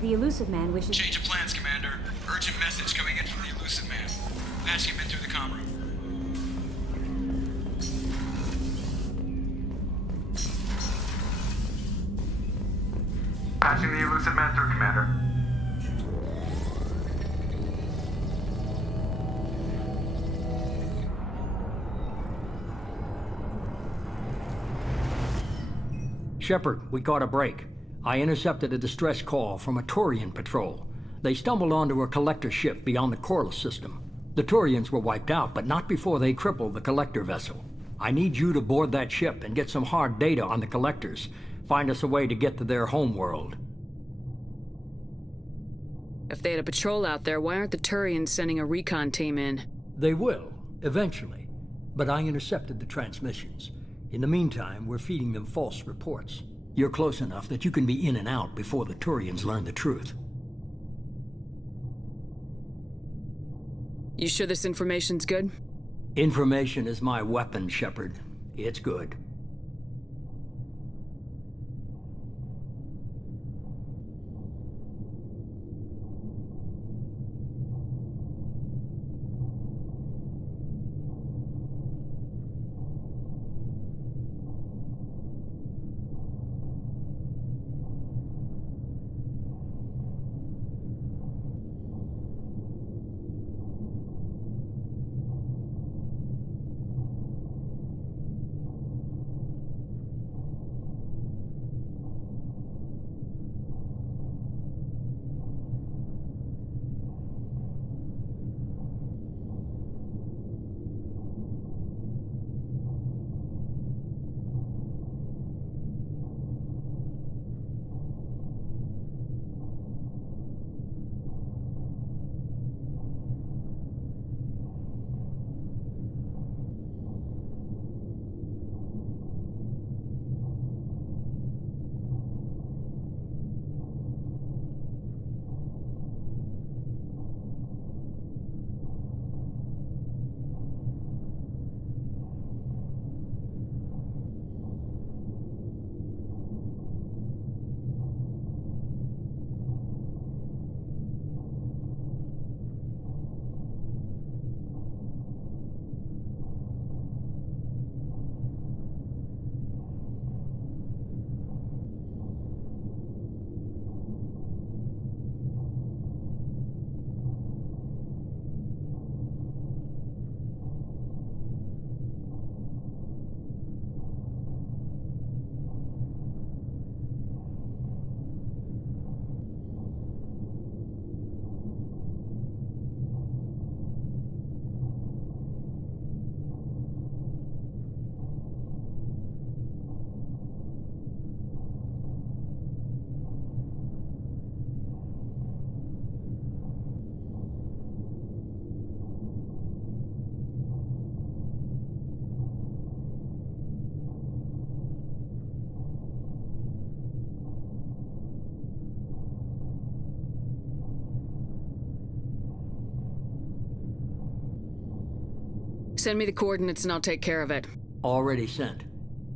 The Elusive Man wishes... Change of plans, Commander. Urgent message coming in from the Elusive Man. Patching him in through the comm room. Patching the Elusive Man through, Commander. Shepard, we caught a break. I intercepted a distress call from a Turian patrol. They stumbled onto a collector ship beyond the Corliss system. The Turians were wiped out, but not before they crippled the collector vessel. I need you to board that ship and get some hard data on the collectors. Find us a way to get to their homeworld. If they had a patrol out there, why aren't the Turians sending a recon team in? They will, eventually. But I intercepted the transmissions. In the meantime, we're feeding them false reports. You're close enough that you can be in and out before the Turians learn the truth. You sure this information's good? Information is my weapon, Shepard. It's good. Send me the coordinates and I'll take care of it. Already sent.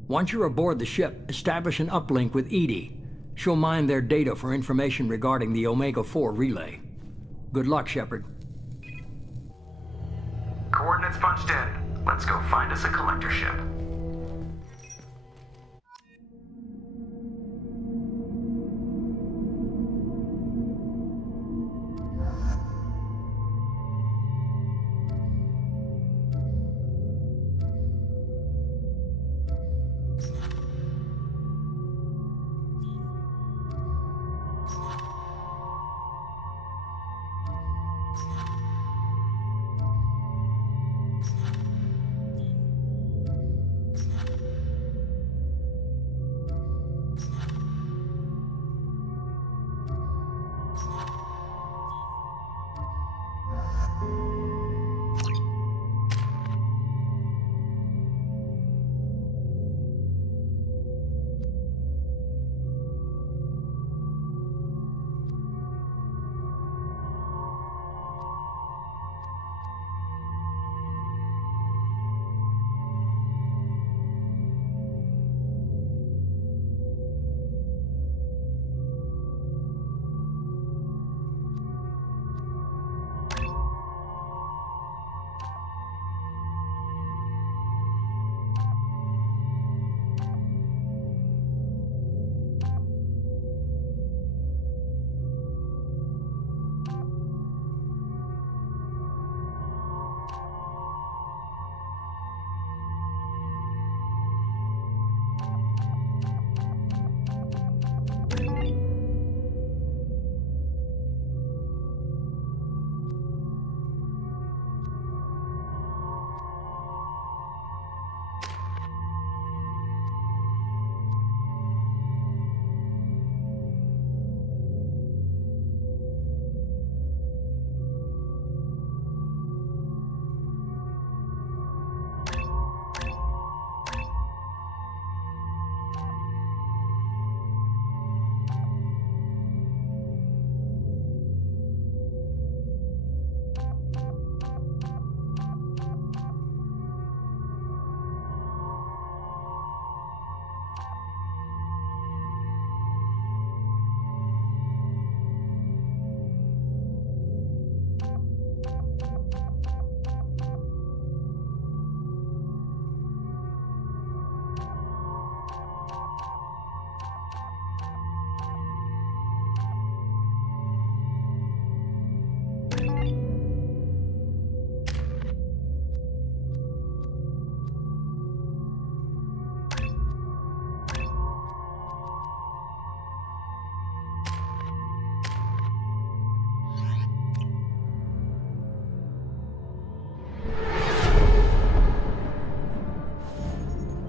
Once you're aboard the ship, establish an uplink with EDI. She'll mine their data for information regarding the Omega-4 relay. Good luck, Shepard. Coordinates punched in. Let's go find us a collector ship.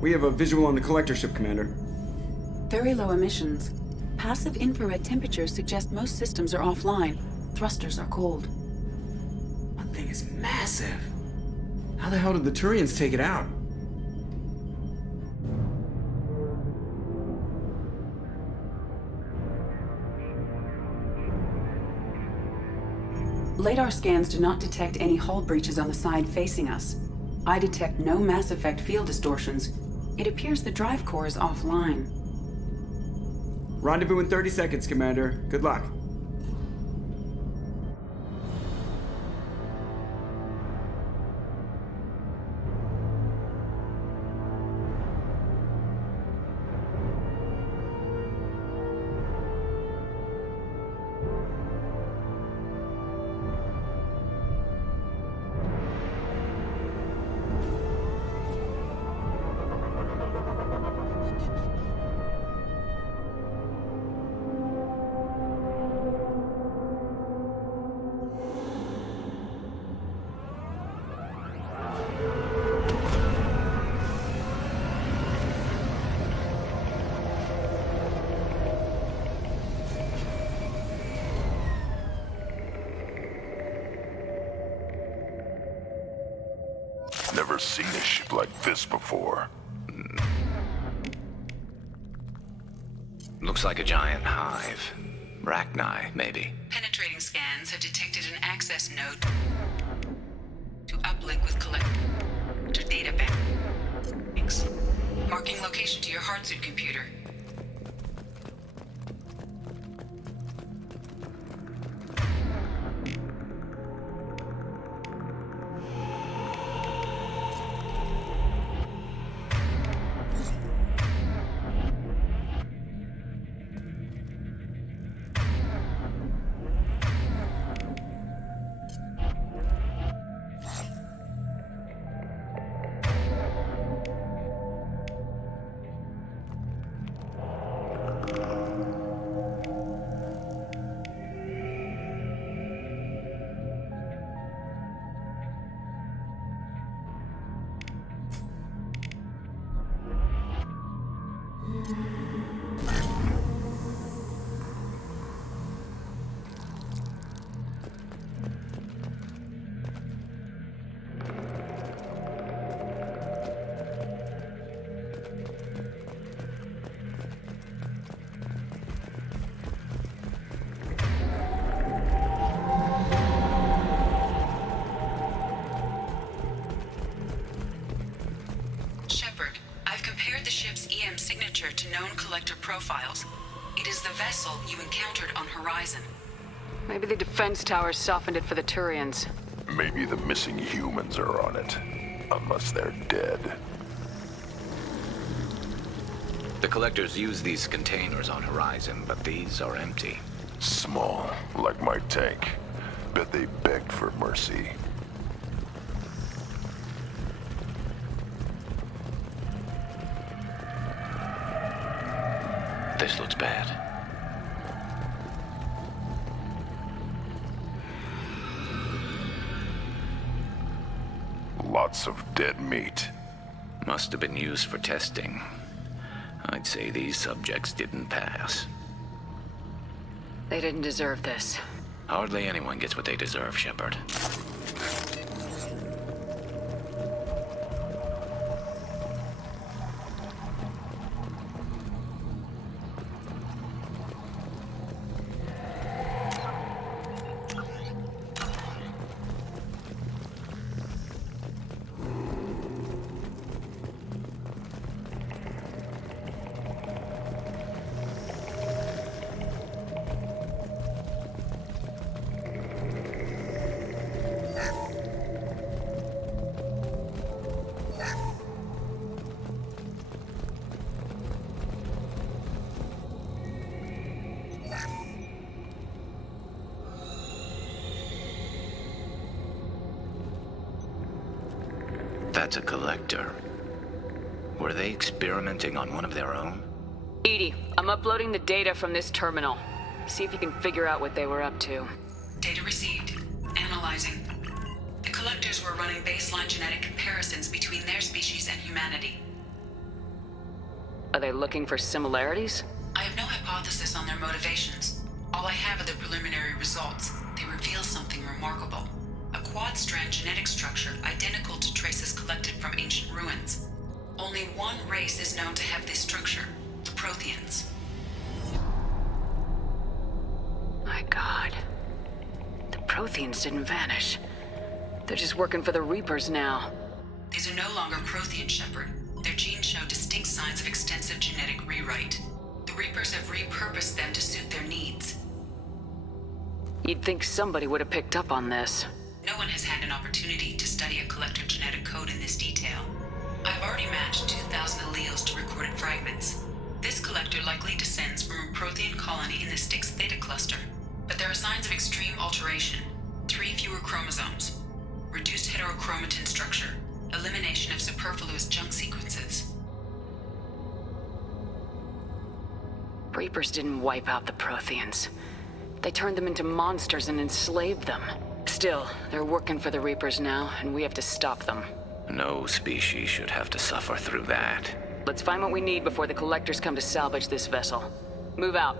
We have a visual on the collector ship, Commander. Very low emissions. Passive infrared temperatures suggest most systems are offline. Thrusters are cold. That thing is massive. How the hell did the Turians take it out? Radar scans do not detect any hull breaches on the side facing us. I detect no Mass Effect field distortions. It appears the drive core is offline. Rendezvous in 30 seconds, Commander. Good luck. Never seen a ship like this before. Looks like a giant hive. Rachni, maybe. Penetrating scans have detected an access node to uplink with collector data banks. Marking location to your hardsuit computer. Shepard, I've compared the ship's EM signature to known collector profiles. It is the vessel you encountered on Horizon. Maybe the defense towers softened it for the Turians. Maybe the missing humans are on it. Unless they're dead. The collectors use these containers on Horizon, but these are empty. Small, like my tank. Bet they begged for mercy. This looks bad. Lots of dead meat. Must have been used for testing. I'd say these subjects didn't pass. They didn't deserve this. Hardly anyone gets what they deserve, Shepard. That's a collector. Were they experimenting on one of their own? EDI, I'm uploading the data from this terminal. See if you can figure out what they were up to. Data received. Analyzing. The collectors were running baseline genetic comparisons between their species and humanity. Are they looking for similarities? I have no hypothesis on their motivations. All I have are the preliminary results. They reveal something remarkable. A quad-strand genetic structure identical to traces collected from ancient ruins. Only one race is known to have this structure, the Protheans. My God. The Protheans didn't vanish. They're just working for the Reapers now. These are no longer Prothean, Shepard. Their genes show distinct signs of extensive genetic rewrite. The Reapers have repurposed them to suit their needs. You'd think somebody would have picked up on this. No one has had an opportunity to study a collector genetic code in this detail. I've already matched 2,000 alleles to recorded fragments. This collector likely descends from a Prothean colony in the Styx Theta cluster. But there are signs of extreme alteration. 3 fewer chromosomes. Reduced heterochromatin structure. Elimination of superfluous junk sequences. Reapers didn't wipe out the Protheans. They turned them into monsters and enslaved them. Still, they're working for the Reapers now, and we have to stop them. No species should have to suffer through that. Let's find what we need before the Collectors come to salvage this vessel. Move out.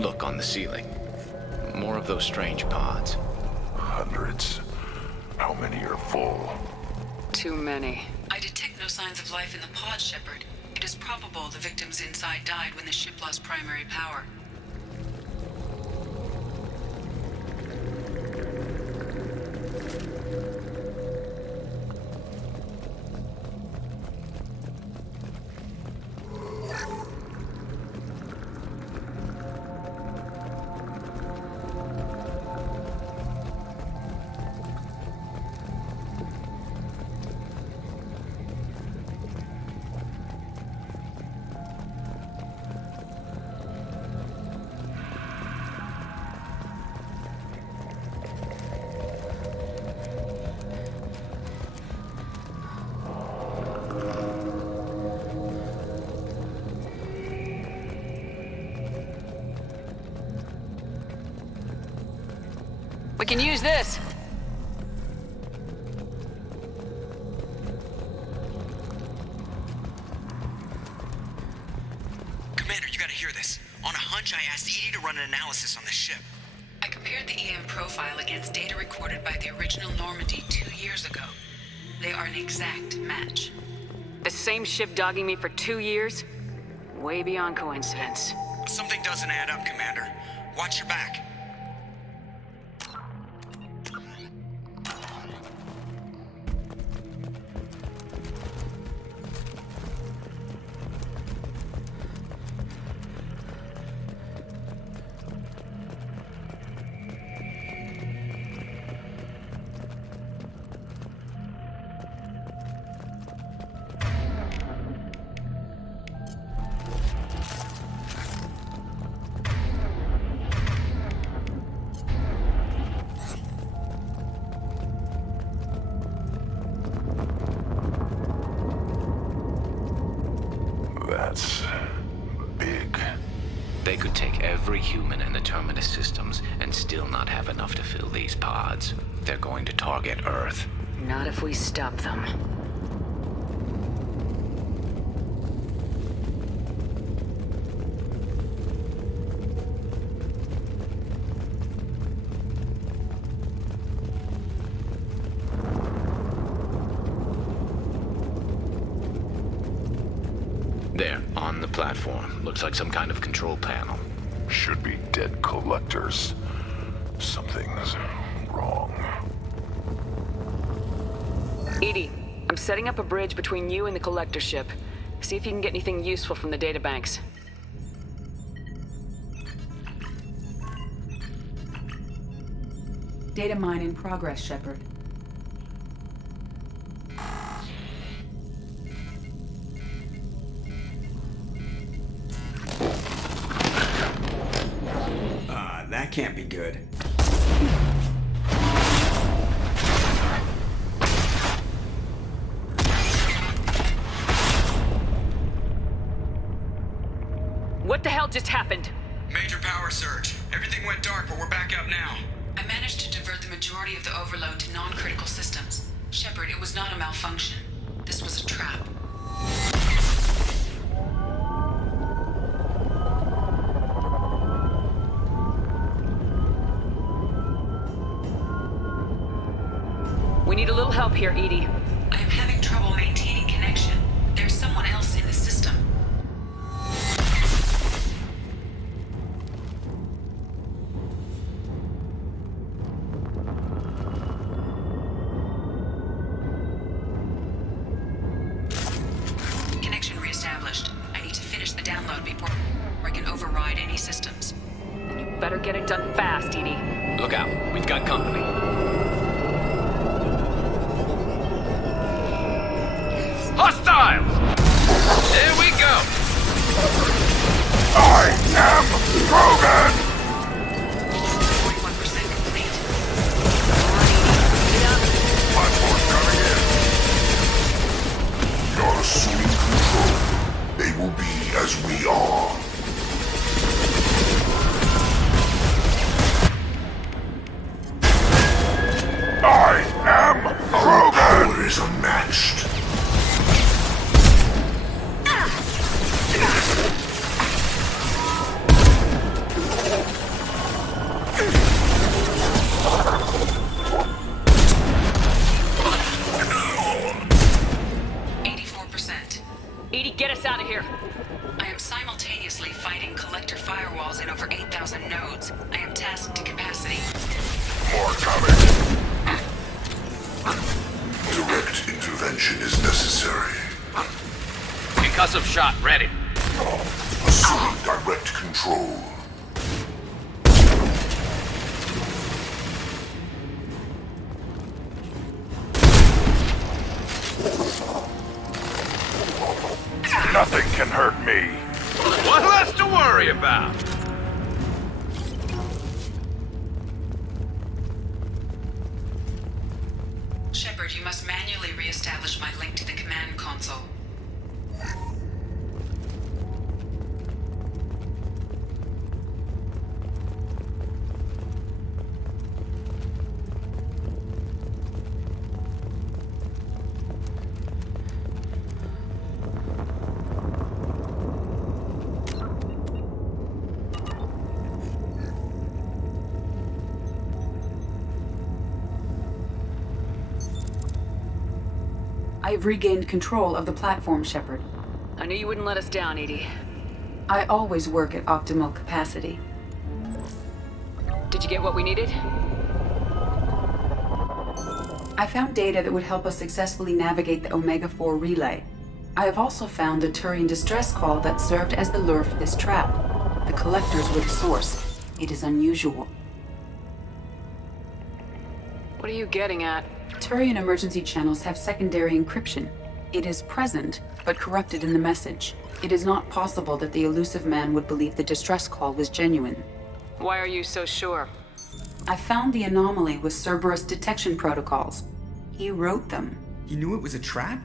Look on the ceiling. More of those strange pods. Hundreds. How many are full? Too many. I detect no signs of life in the pod, Shepard. It is probable the victims inside died when the ship lost primary power. can use this. Commander, you gotta hear this. On a hunch, I asked EDI to run an analysis on this ship. I compared the EM profile against data recorded by the original Normandy 2 years ago. They are an exact match. The same ship dogging me for 2 years? Way beyond coincidence. Something doesn't add up, Commander. Watch your back. That's big. They could take every human in the Terminus systems and still not have enough to fill these pods. They're going to target Earth. Not if we stop them. There, on the platform. Looks like some kind of control panel. Should be dead collectors. Something's wrong. EDI, I'm setting up a bridge between you and the collector ship. See if you can get anything useful from the databanks. Data mine in progress, Shepard. That can't be good. What the hell just happened? Major power surge. Everything went dark, but we're back up now. I managed to divert the majority of the overload to non-critical systems. Shepard, it was not a malfunction. This was a trap. We need a little help here, EDI. I am having trouble maintaining connection. There's someone else in the system. Connection reestablished. I need to finish the download before I can override any systems. You better get it done fast, EDI. Look out, we've got company. Hostiles! There we go! I am Krogan! 41% complete. Platform coming in. You're assuming control. They will be as we are. I am Krogan! Our power is unmatched. EDI, get us out of here. I am simultaneously fighting collector firewalls in over 8,000 nodes. I am tasked to capacity. More coming. Direct intervention is necessary. Concussive shot ready. Assuming direct control. Nothing can hurt me. What less to worry about? Shepard, you must manually re-establish my link to the command console. I have regained control of the platform, Shepard. I knew you wouldn't let us down, Edie. I always work at optimal capacity. Did you get what we needed? I found data that would help us successfully navigate the Omega-4 relay. I have also found a Turian distress call that served as the lure for this trap. The collectors were the source. It is unusual. What are you getting at? Turian emergency channels have secondary encryption. It is present, but corrupted in the message. It is not possible that the elusive man would believe the distress call was genuine. Why are you so sure? I found the anomaly with Cerberus detection protocols. He wrote them. He knew it was a trap?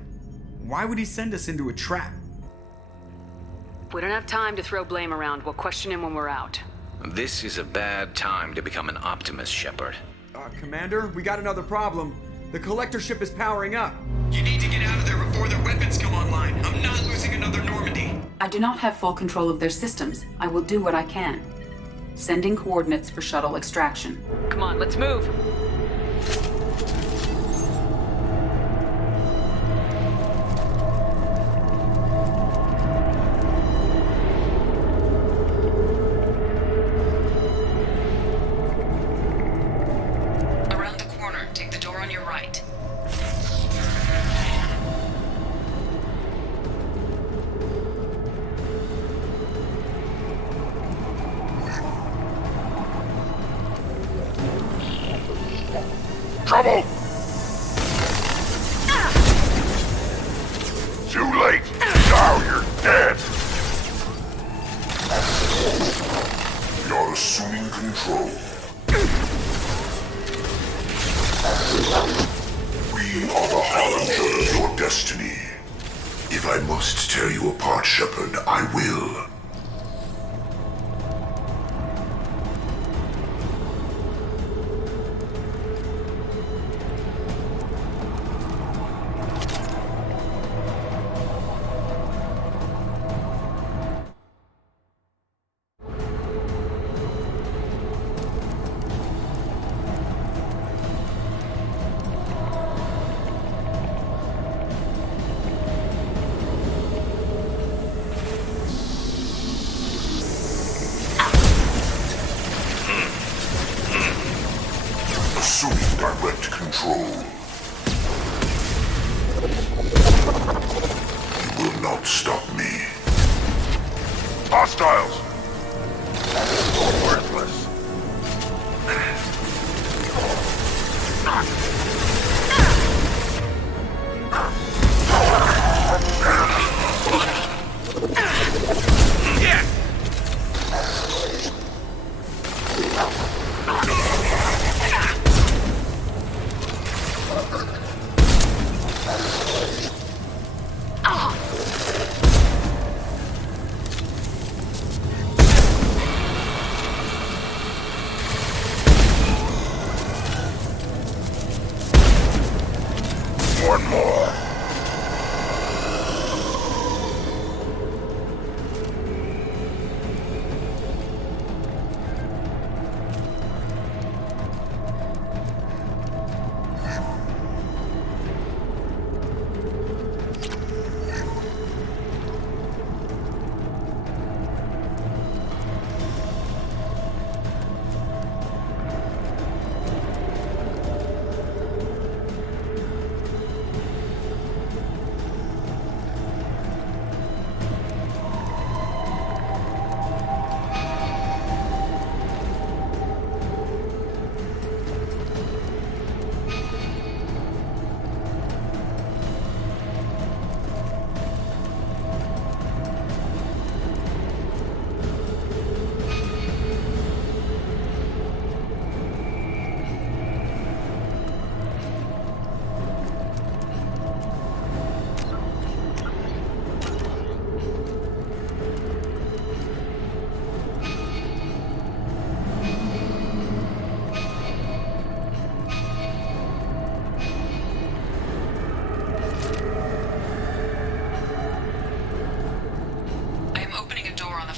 Why would he send us into a trap? We don't have time to throw blame around. We'll question him when we're out. This is a bad time to become an optimist, Shepard. Commander, we got another problem. The collector ship is powering up. You need to get out of there before their weapons come online. I'm not losing another Normandy. I do not have full control of their systems. I will do what I can. Sending coordinates for shuttle extraction. Come on, let's move. Around the corner, take the door on your right. Trouble! Too late! Now you're dead! You're assuming control. We are the harbinger of your destiny. If I must tear you apart, Shepard, I will. Assuming direct control. You will not stop me. Hostiles! Worthless. One more.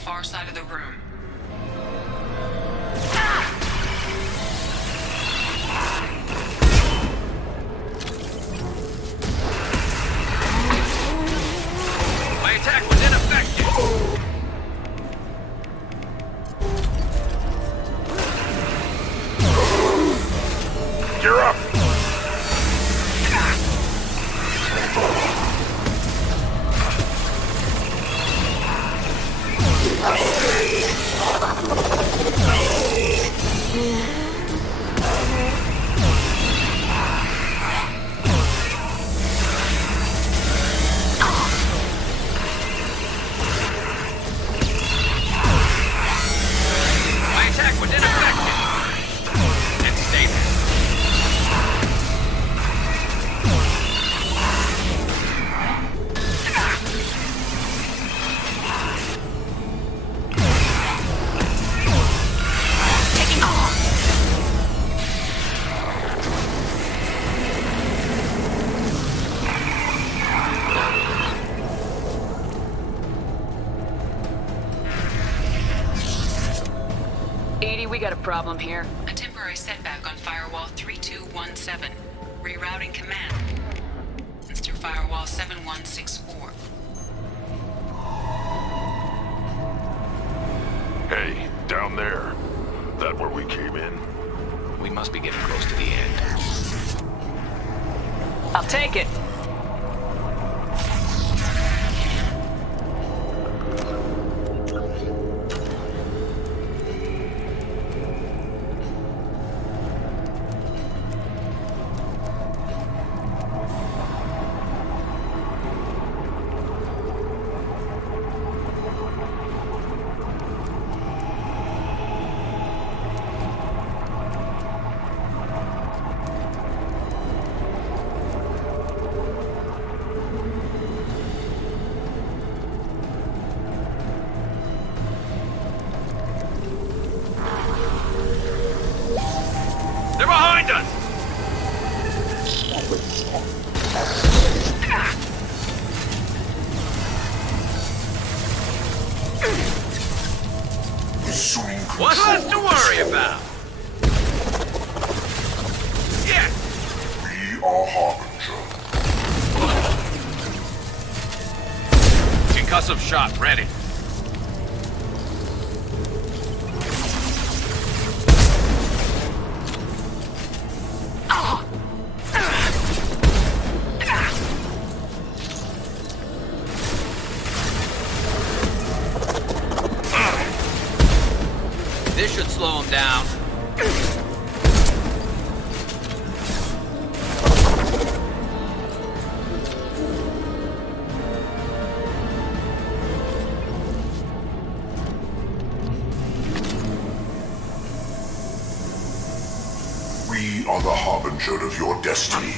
far side of the room. Normandy, we got a problem here. A temporary setback on Firewall 3217. Rerouting command. It's through Firewall 7164. Hey, down there. That where we came in? We must be getting close to the end. I'll take it. They're behind us! Assuming What's less to worry about? Yeah! we are Harbinger. Concussive shot ready. This should slow him down. We are the harbinger of your destiny.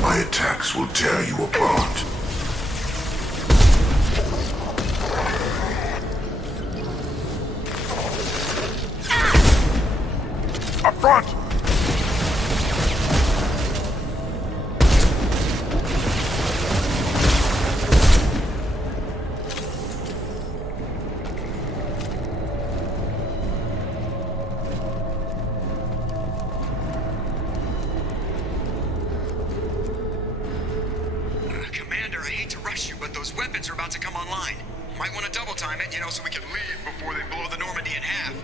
My attacks will tear you apart. Up front! Commander, I hate to rush you, but those weapons are about to come online. Might want to double time it, so we can leave before they blow the Normandy in half.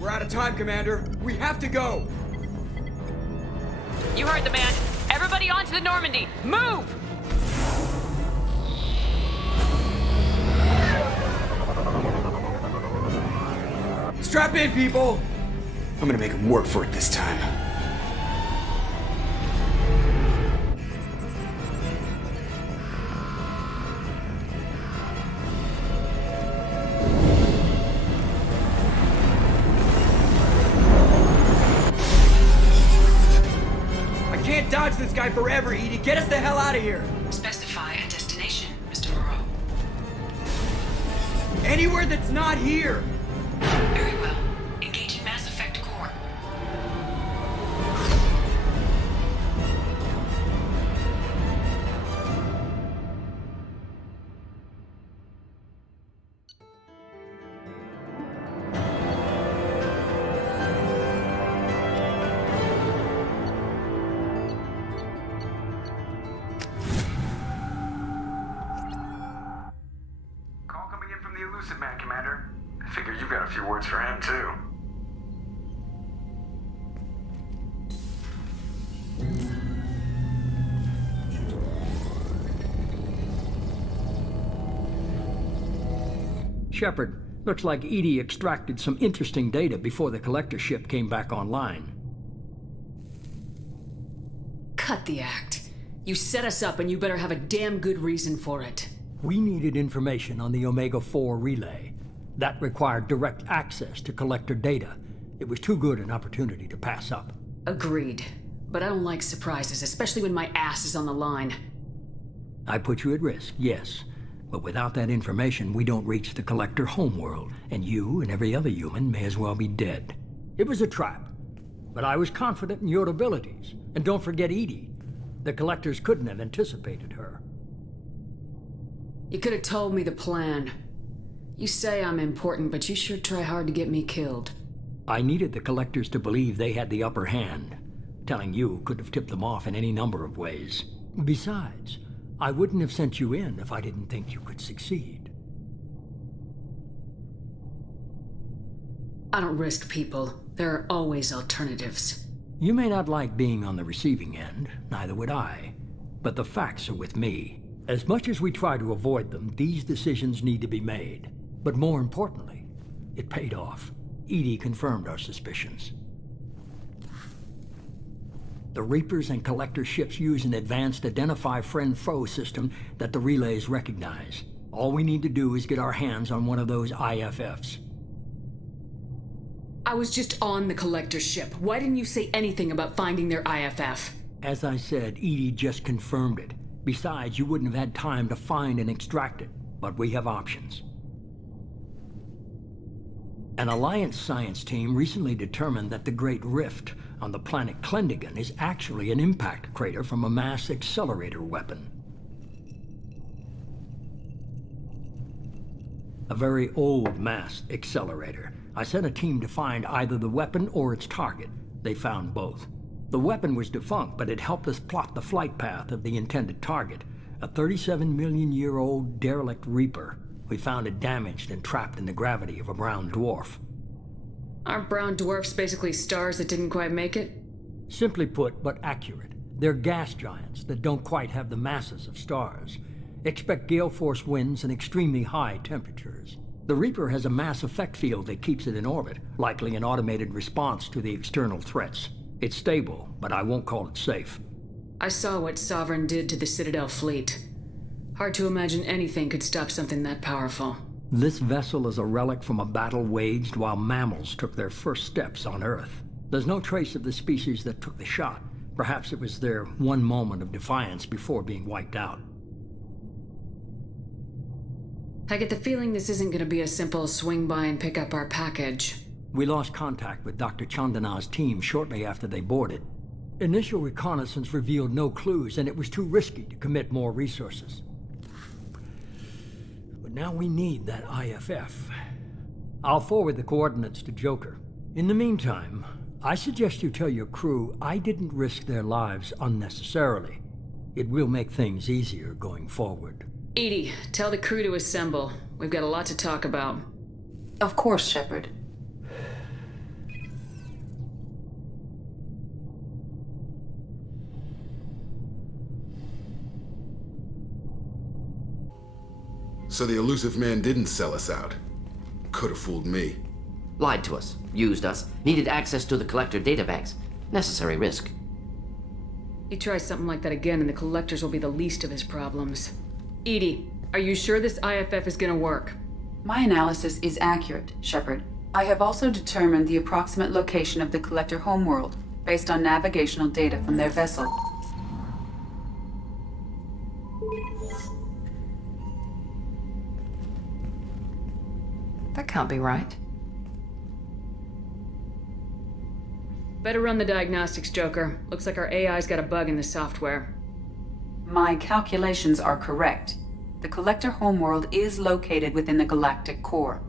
We're out of time, Commander. We have to go. You heard the man. Everybody onto the Normandy. Move! Strap in, people. I'm gonna make him work for it this time. I can't dodge this guy forever, Edie. Get us the hell out of here. Specify a destination, Mr. Moreau. Anywhere that's not here. Very well. Engaging Mass Effect Core. Figure you've got a few words for him, too. Shepard, looks like EDI extracted some interesting data before the collector ship came back online. Cut the act. You set us up and you better have a damn good reason for it. We needed information on the Omega-4 relay. That required direct access to collector data. It was too good an opportunity to pass up. Agreed. But I don't like surprises, especially when my ass is on the line. I put you at risk, yes. But without that information, we don't reach the collector homeworld, and you and every other human may as well be dead. It was a trap. But I was confident in your abilities. And don't forget EDI. The collectors couldn't have anticipated her. You could have told me the plan. You say I'm important, but you sure try hard to get me killed. I needed the collectors to believe they had the upper hand. Telling you could have tipped them off in any number of ways. Besides, I wouldn't have sent you in if I didn't think you could succeed. I don't risk people. There are always alternatives. You may not like being on the receiving end, neither would I. But the facts are with me. As much as we try to avoid them, these decisions need to be made. But more importantly, it paid off. EDI confirmed our suspicions. The Reapers and Collector ships use an advanced Identify Friend-Foe system that the relays recognize. All we need to do is get our hands on one of those IFFs. I was just on the Collector ship. Why didn't you say anything about finding their IFF? As I said, EDI just confirmed it. Besides, you wouldn't have had time to find and extract it. But we have options. An Alliance science team recently determined that the Great Rift on the planet Klendigan is actually an impact crater from a mass accelerator weapon. A very old mass accelerator. I sent a team to find either the weapon or its target. They found both. The weapon was defunct, but it helped us plot the flight path of the intended target, a 37-million-year-old derelict Reaper. We found it damaged and trapped in the gravity of a brown dwarf. Aren't brown dwarfs basically stars that didn't quite make it? Simply put, but accurate. They're gas giants that don't quite have the masses of stars. Expect gale force winds and extremely high temperatures. The Reaper has a mass effect field that keeps it in orbit, likely an automated response to the external threats. It's stable, but I won't call it safe. I saw what Sovereign did to the Citadel fleet. Hard to imagine anything could stop something that powerful. This vessel is a relic from a battle waged while mammals took their first steps on Earth. There's no trace of the species that took the shot. Perhaps it was their one moment of defiance before being wiped out. I get the feeling this isn't going to be a simple swing by and pick up our package. We lost contact with Dr. Chandana's team shortly after they boarded. Initial reconnaissance revealed no clues, and it was too risky to commit more resources. But now we need that IFF. I'll forward the coordinates to Joker. In the meantime, I suggest you tell your crew I didn't risk their lives unnecessarily. It will make things easier going forward. EDI, tell the crew to assemble. We've got a lot to talk about. Of course, Shepard. So the elusive man didn't sell us out. Could have fooled me. Lied to us, used us, needed access to the Collector databanks. Necessary risk. He tries something like that again and the Collectors will be the least of his problems. EDI, are you sure this IFF is gonna work? My analysis is accurate, Shepard. I have also determined the approximate location of the Collector homeworld, based on navigational data from their vessel. That can't be right. Better run the diagnostics, Joker. Looks like our AI's got a bug in the software. My calculations are correct. The Collector homeworld is located within the galactic core.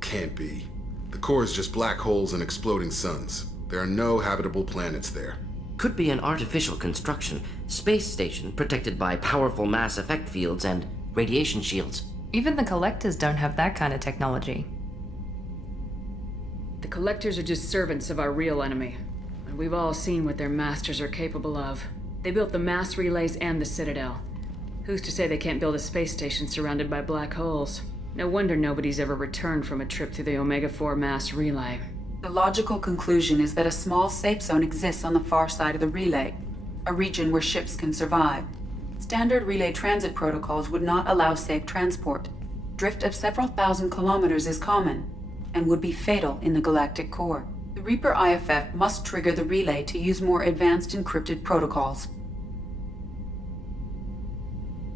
Can't be. The core is just black holes and exploding suns. There are no habitable planets there. Could be an artificial construction, space station protected by powerful mass effect fields and radiation shields. Even the Collectors don't have that kind of technology. The Collectors are just servants of our real enemy. And we've all seen what their masters are capable of. They built the mass relays and the Citadel. Who's to say they can't build a space station surrounded by black holes? No wonder nobody's ever returned from a trip through the Omega-4 mass relay. The logical conclusion is that a small safe zone exists on the far side of the relay, a region where ships can survive. Standard relay transit protocols would not allow safe transport. Drift of several thousand kilometers is common, and would be fatal in the galactic core. The Reaper IFF must trigger the relay to use more advanced encrypted protocols.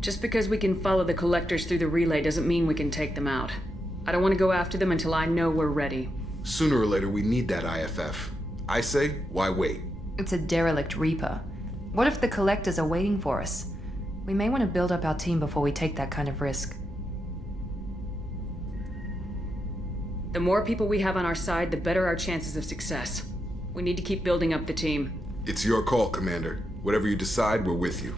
Just because we can follow the Collectors through the relay doesn't mean we can take them out. I don't want to go after them until I know we're ready. Sooner or later, we need that IFF. I say, why wait? It's a derelict Reaper. What if the Collectors are waiting for us? We may want to build up our team before we take that kind of risk. The more people we have on our side, the better our chances of success. We need to keep building up the team. It's your call, Commander. Whatever you decide, we're with you.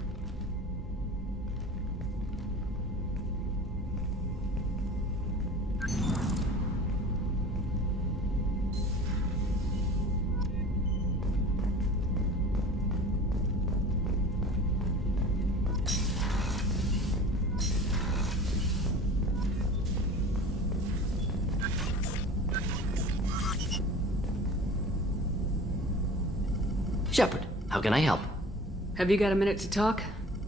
Shepard, how can I help? Have you got a minute to talk?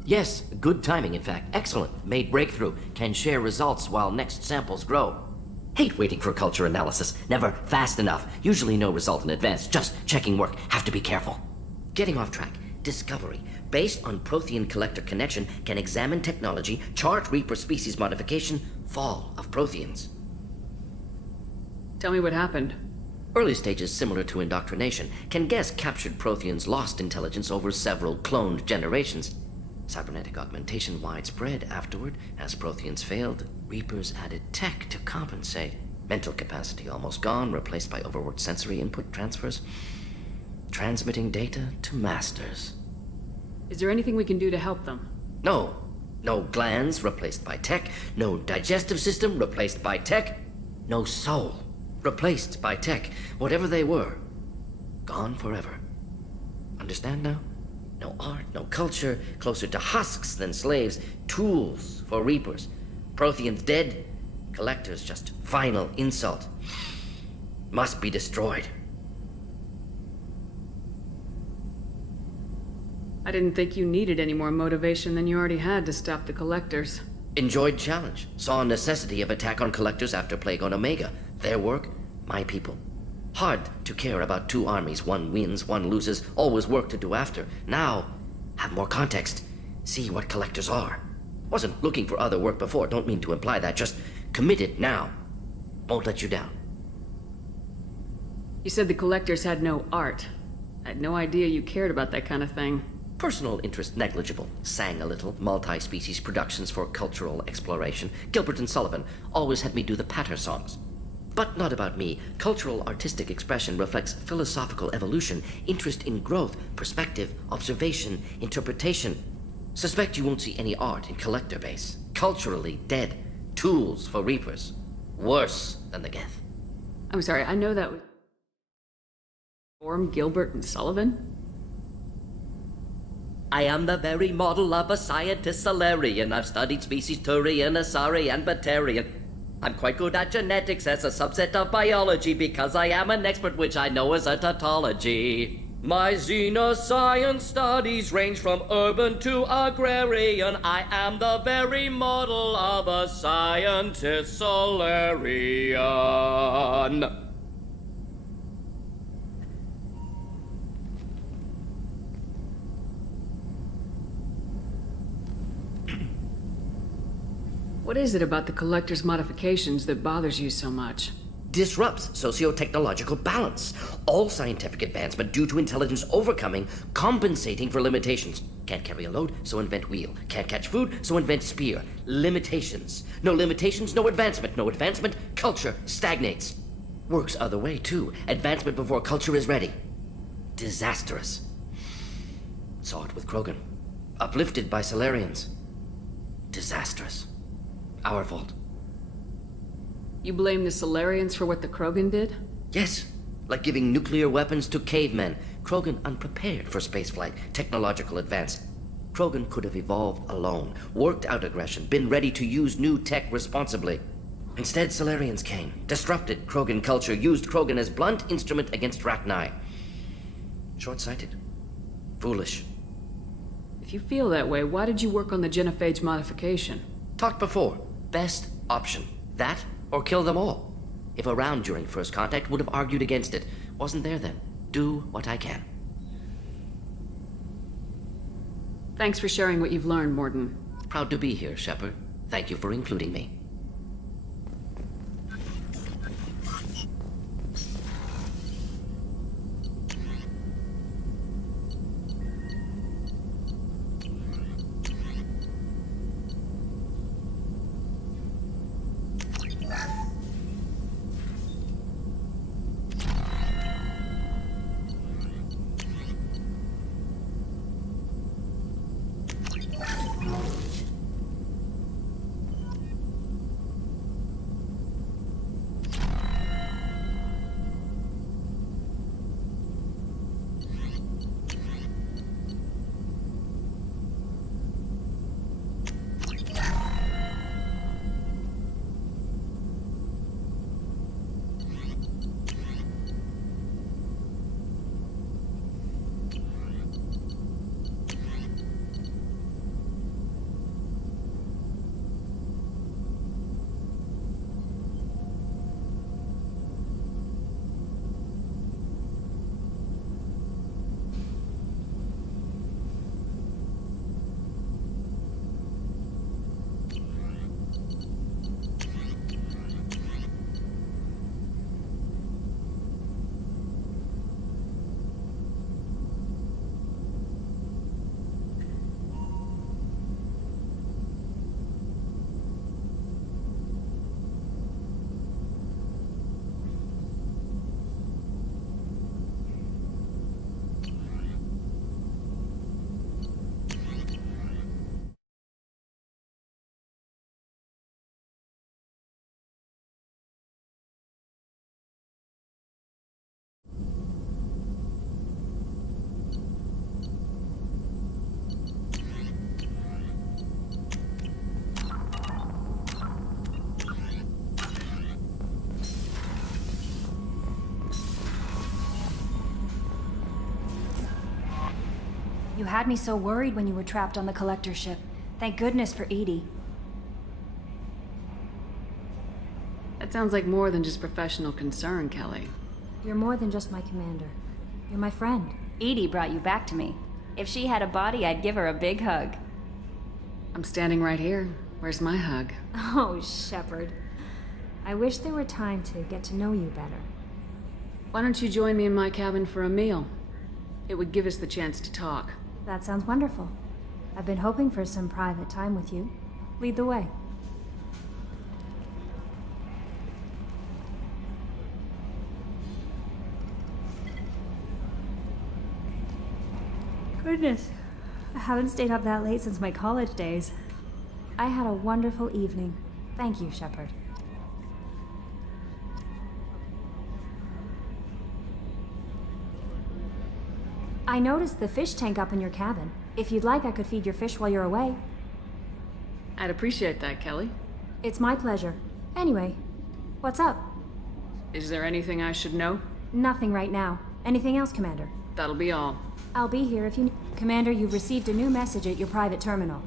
Yes, good timing, in fact. Excellent. Made breakthrough. Can share results while next samples grow. Hate waiting for culture analysis. Never fast enough. Usually no result in advance. Just checking work. Have to be careful. Getting off track. Discovery. Based on Prothean collector connection, can examine technology, chart Reaper species modification, fall of Protheans. Tell me what happened. Early stages similar to indoctrination. Can guess captured Protheans lost intelligence over several cloned generations. Cybernetic augmentation widespread afterward. As Protheans failed, Reapers added tech to compensate. Mental capacity almost gone, replaced by overworked sensory input transfers. Transmitting data to masters. Is there anything we can do to help them? No. No glands replaced by tech. No digestive system replaced by tech. No soul replaced by tech. Whatever they were, gone forever. Understand now? No art, no culture, closer to husks than slaves, tools for Reapers. Protheans dead, Collectors just final insult. Must be destroyed. I didn't think you needed any more motivation than you already had to stop the Collectors. Enjoyed challenge. Saw necessity of attack on Collectors after plague on Omega. Their work, my people. Hard to care about two armies. One wins, one loses. Always work to do after. Now, have more context. See what Collectors are. Wasn't looking for other work before. Don't mean to imply that. Just committed now. Won't let you down. You said the Collectors had no art. I had no idea you cared about that kind of thing. Personal interest negligible. Sang a little. Multi-species productions for cultural exploration. Gilbert and Sullivan always had me do the patter songs. But not about me. Cultural artistic expression reflects philosophical evolution, interest in growth, perspective, observation, interpretation. Suspect you won't see any art in Collector base. Culturally dead. Tools for Reapers. Worse than the Geth. I'm sorry, I know that was... Form Gilbert and Sullivan? I am the very model of a scientist Solarian. I've studied species Turian, Asari, and Batarian. I'm quite good at genetics as a subset of biology because I am an expert, which I know is a tautology. My xenoscience studies range from urban to agrarian. I am the very model of a scientist Solarian. What is it about the Collector's modifications that bothers you so much? Disrupts socio-technological balance. All scientific advancement due to intelligence overcoming, compensating for limitations. Can't carry a load, so invent wheel. Can't catch food, so invent spear. Limitations. No limitations, no advancement. No advancement, culture stagnates. Works other way, too. Advancement before culture is ready. Disastrous. Saw it with Krogan. Uplifted by Solarians. Disastrous. Our fault. You blame the Solarians for what the Krogan did? Yes, like giving nuclear weapons to cavemen. Krogan unprepared for spaceflight, technological advance. Krogan could have evolved alone, worked out aggression, been ready to use new tech responsibly. Instead, Solarians came, disrupted Krogan culture, used Krogan as blunt instrument against Rachni. Short-sighted. Foolish. If you feel that way, why did you work on the genophage modification? Talked before. Best option. That, or kill them all. If around during first contact, would have argued against it. Wasn't there then. Do what I can. Thanks for sharing what you've learned, Mordin. Proud to be here, Shepard. Thank you for including me. You had me so worried when you were trapped on the Collector ship. Thank goodness for EDI. That sounds like more than just professional concern, Kelly. You're more than just my commander. You're my friend. EDI brought you back to me. If she had a body, I'd give her a big hug. I'm standing right here. Where's my hug? Oh, Shepard. I wish there were time to get to know you better. Why don't you join me in my cabin for a meal? It would give us the chance to talk. That sounds wonderful. I've been hoping for some private time with you. Lead the way. Goodness. I haven't stayed up that late since my college days. I had a wonderful evening. Thank you, Shepard. I noticed the fish tank up in your cabin. If you'd like, I could feed your fish while you're away. I'd appreciate that, Kelly. It's my pleasure. Anyway, what's up? Is there anything I should know? Nothing right now. Anything else, Commander? That'll be all. I'll be here if you need. Commander, you've received a new message at your private terminal.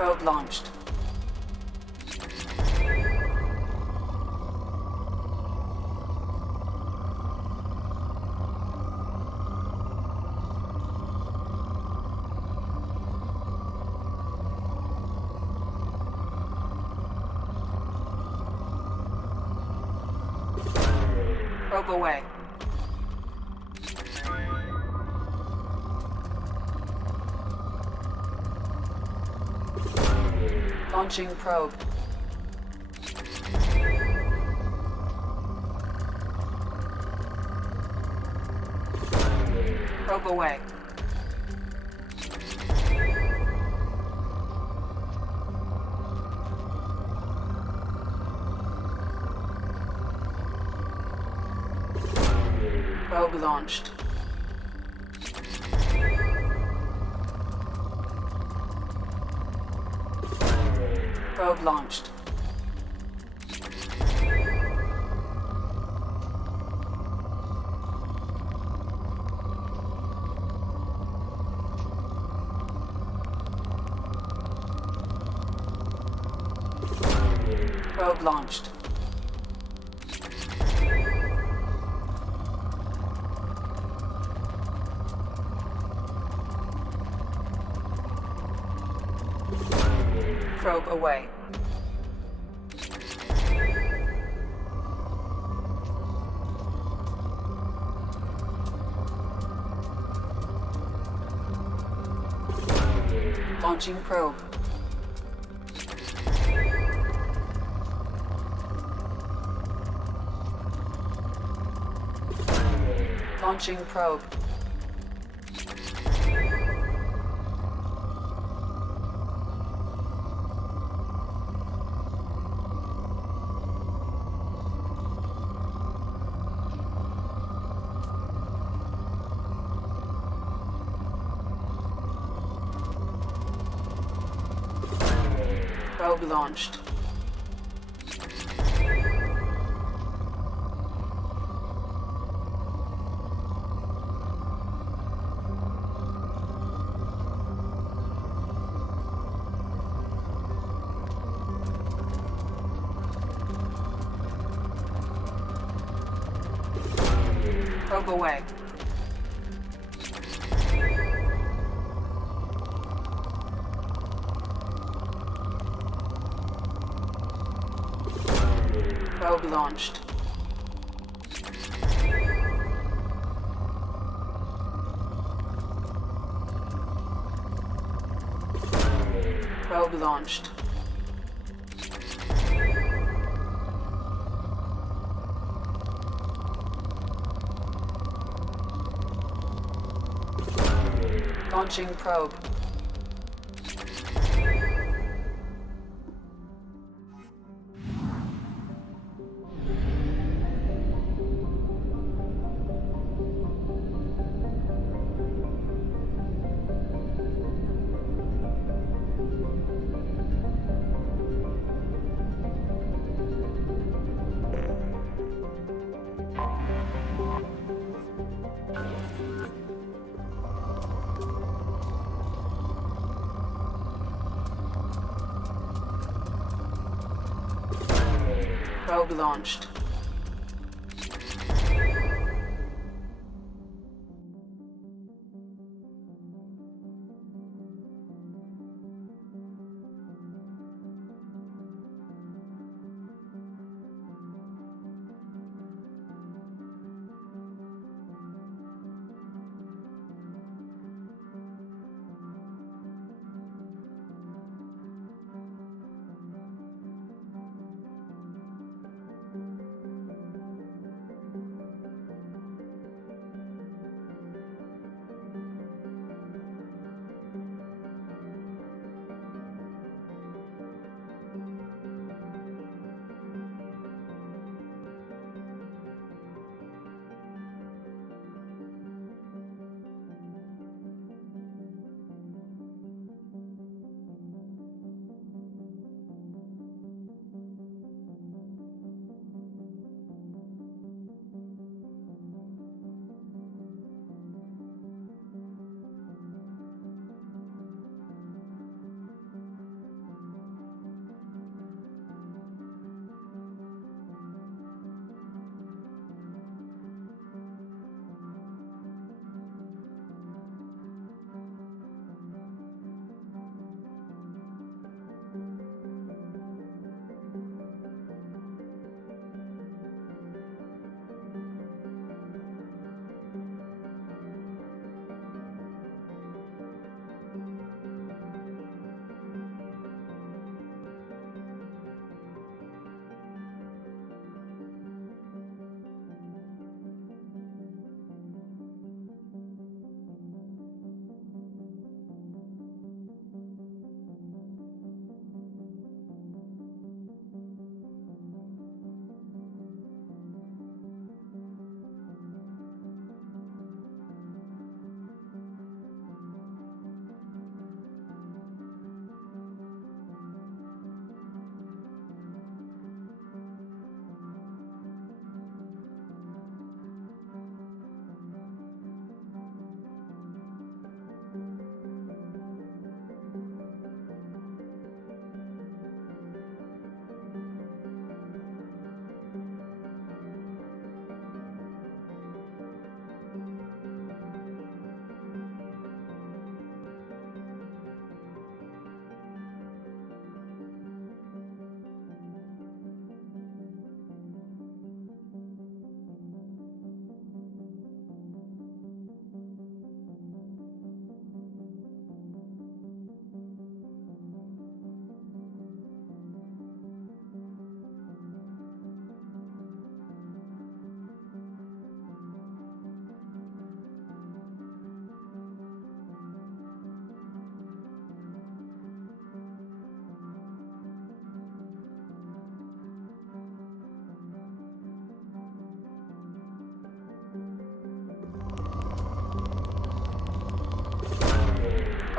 Probe launched. Probe away. Launching probe. Probe away. Probe launched. Probe launched. Probe launched. Probe away. Launching probe. Launching probe. Probe launched. Probe away. Probe launched. Probe launched. Launching probe. Probe launched.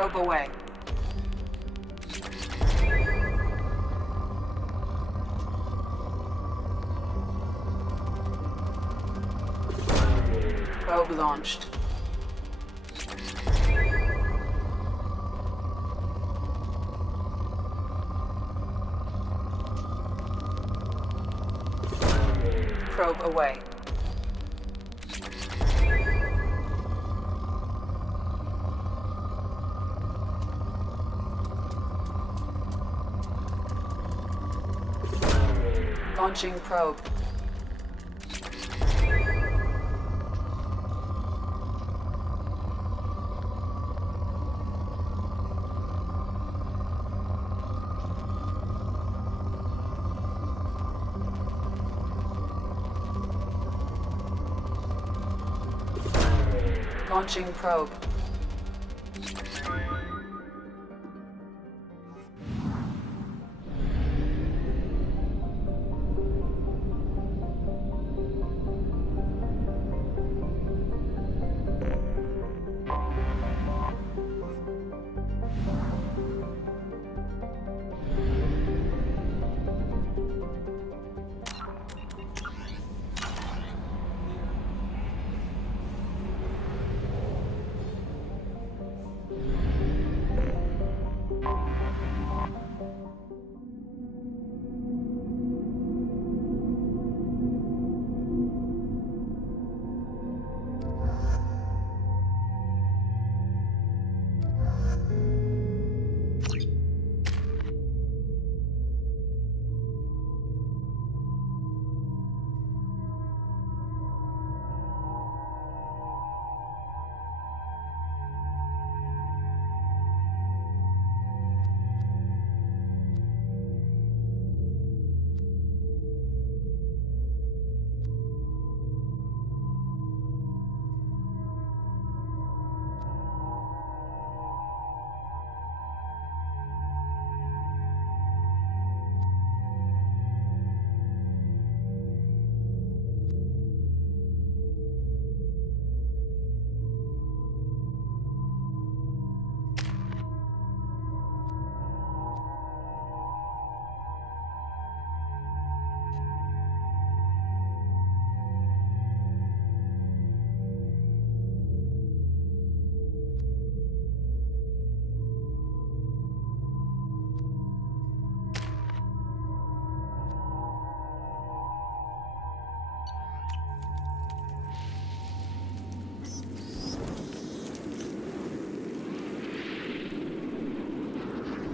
Probe away. Probe launched. Probe away. Launching probe. Launching probe.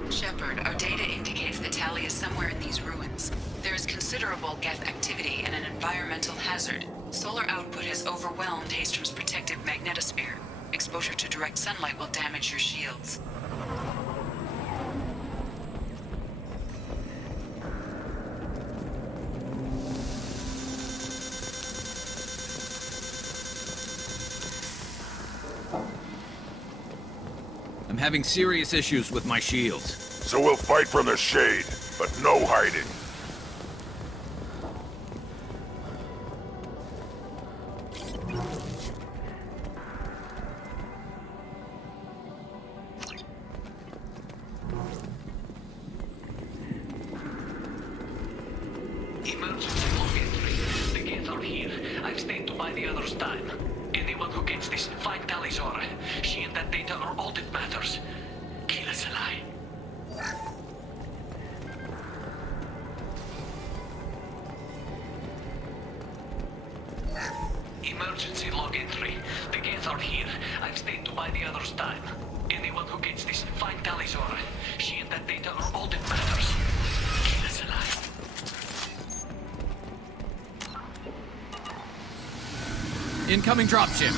Shepard, our data indicates that Tali is somewhere in these ruins. There is considerable Geth activity and an environmental hazard. Solar output has overwhelmed Hastrom's protective magnetosphere. Exposure to direct sunlight will damage your shields. I'm having serious issues with my shields. So we'll fight from the shade, but no hiding. Emergency log entry. The gates are here. I've stayed to buy the others time. Anyone who gets this, find Talizora. She and that data are all that matters. Kill us alive. Emergency log entry. The gates are here. I've stayed to buy the others time. Anyone who gets this, find Talizora. She and that data are all that matters. Kill us alive. Incoming dropship.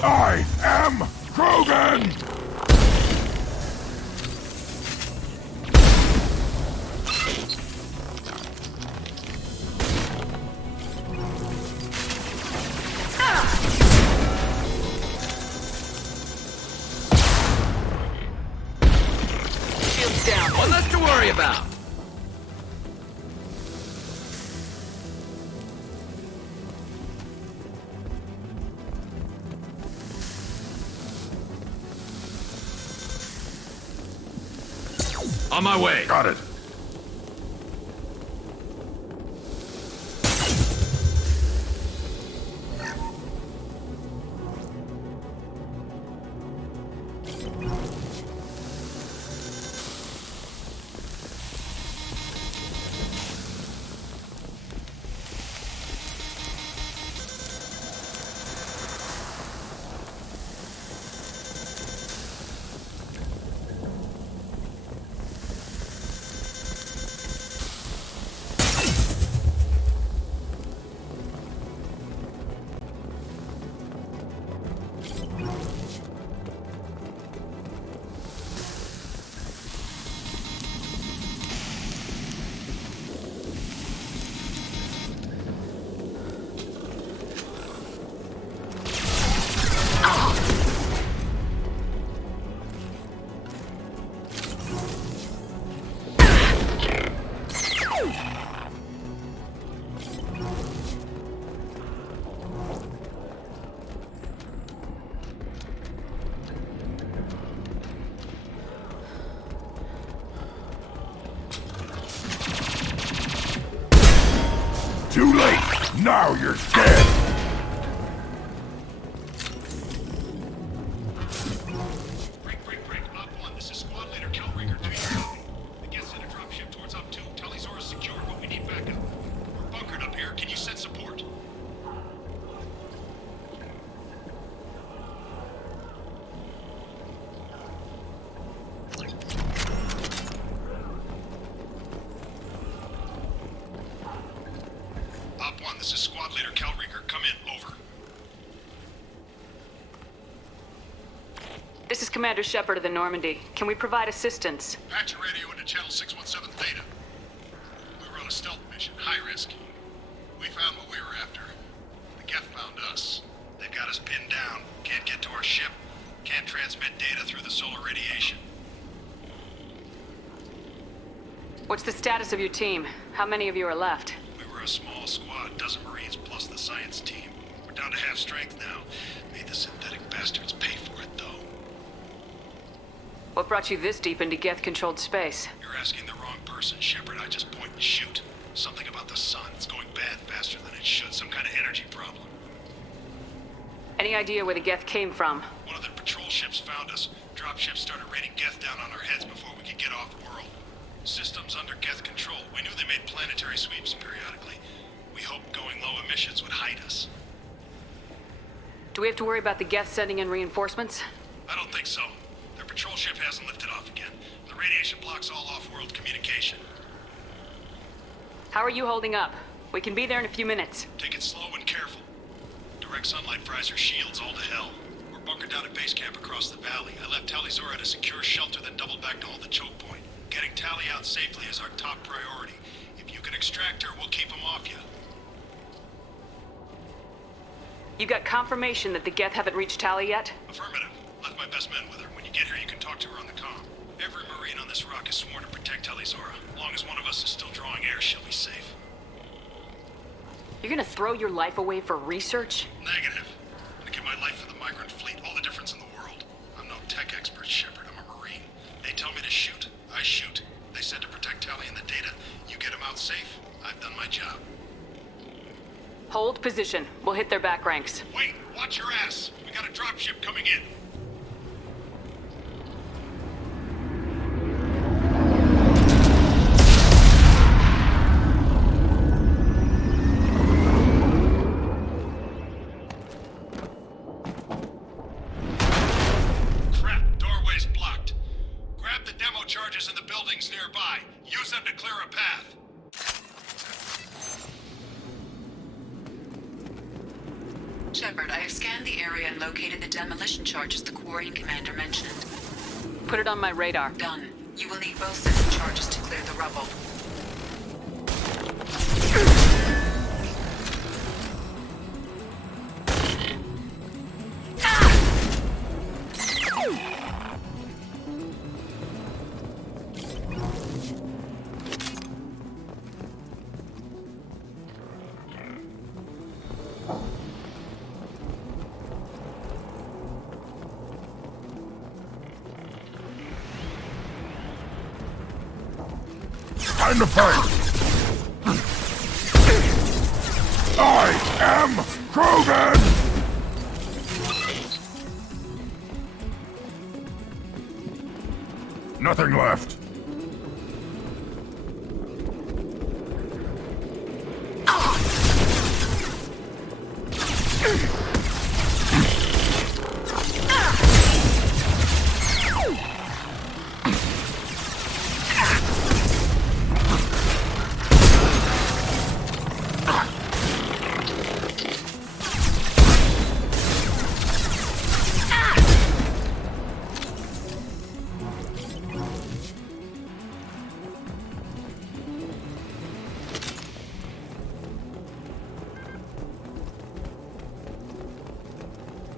go! I am Krogan! Shields down. One less to worry about. On my way. Got it. Too late! Now you're dead! Break. Op 1, this is Squad Leader Calringer. Do you know? The Geth sent a dropship towards Op 2. Tali'Zorah's secured, but we need backup. We're bunkered up here. Can you send support? Op 1, this is Squad Leader Calringer. Come in. Over. This is Commander Shepard of the Normandy. Can we provide assistance? Patch your radio into Channel 617 Theta. We were on a stealth mission, high risk. We found what we were after. The Geth found us. They've got us pinned down. Can't get to our ship. Can't transmit data through the solar radiation. What's the status of your team? How many of you are left? We were a small squad, dozen Marines plus the science team. We're down to half strength now. Made the synthetic bastards pay for it, though. What brought you this deep into Geth-controlled space? You're asking the wrong person, Shepard. I just point and shoot. Something about the sun. It's going bad faster than it should. Some kind of energy problem. Any idea where the Geth came from? One of their patrol ships found us. Dropships started raining Geth down on our heads before we could get off-world. Systems under Geth control. We knew they made planetary sweeps periodically. We hoped going low emissions would hide us. Do we have to worry about the Geth sending in reinforcements? I don't think so. Their patrol ship hasn't lifted off again. The radiation blocks all off-world communication. How are you holding up? We can be there in a few minutes. Take it slow and careful. Direct sunlight fries our shields all to hell. We're bunkered down at base camp across the valley. I left Tali'Zorah at a secure shelter, then doubled back to hold the choke point. Getting Tali out safely is our top priority. If you can extract her, we'll keep them off you. You got confirmation that the Geth haven't reached Tali yet? Affirmative. Left my best men with her. When you get here, you can talk to her on the comm. Every Marine on this rock is sworn to protect Tali'Zorah. As long as one of us is still drawing air, she'll be safe. You're gonna throw your life away for research? Negative. I'm gonna give my life for the migrant fleet. All the difference in the world. I'm no tech expert, Shepard. I'm a Marine. They tell me to shoot. I shoot. They said to protect Tali and the data. You get them out safe. I've done my job. Hold position. We'll hit their back ranks. Wait! Watch your ass! We got a dropship coming in. Crap! Doorway's blocked. Grab the demo charges in the buildings nearby. Use them to clear a path. Shepard, I have scanned scanned the area and located the demolition charges the Quarian commander mentioned. Put it on my radar. Done. You will need both sets of charges to clear the rubble. Time to fight! I am Krogan! Nothing left.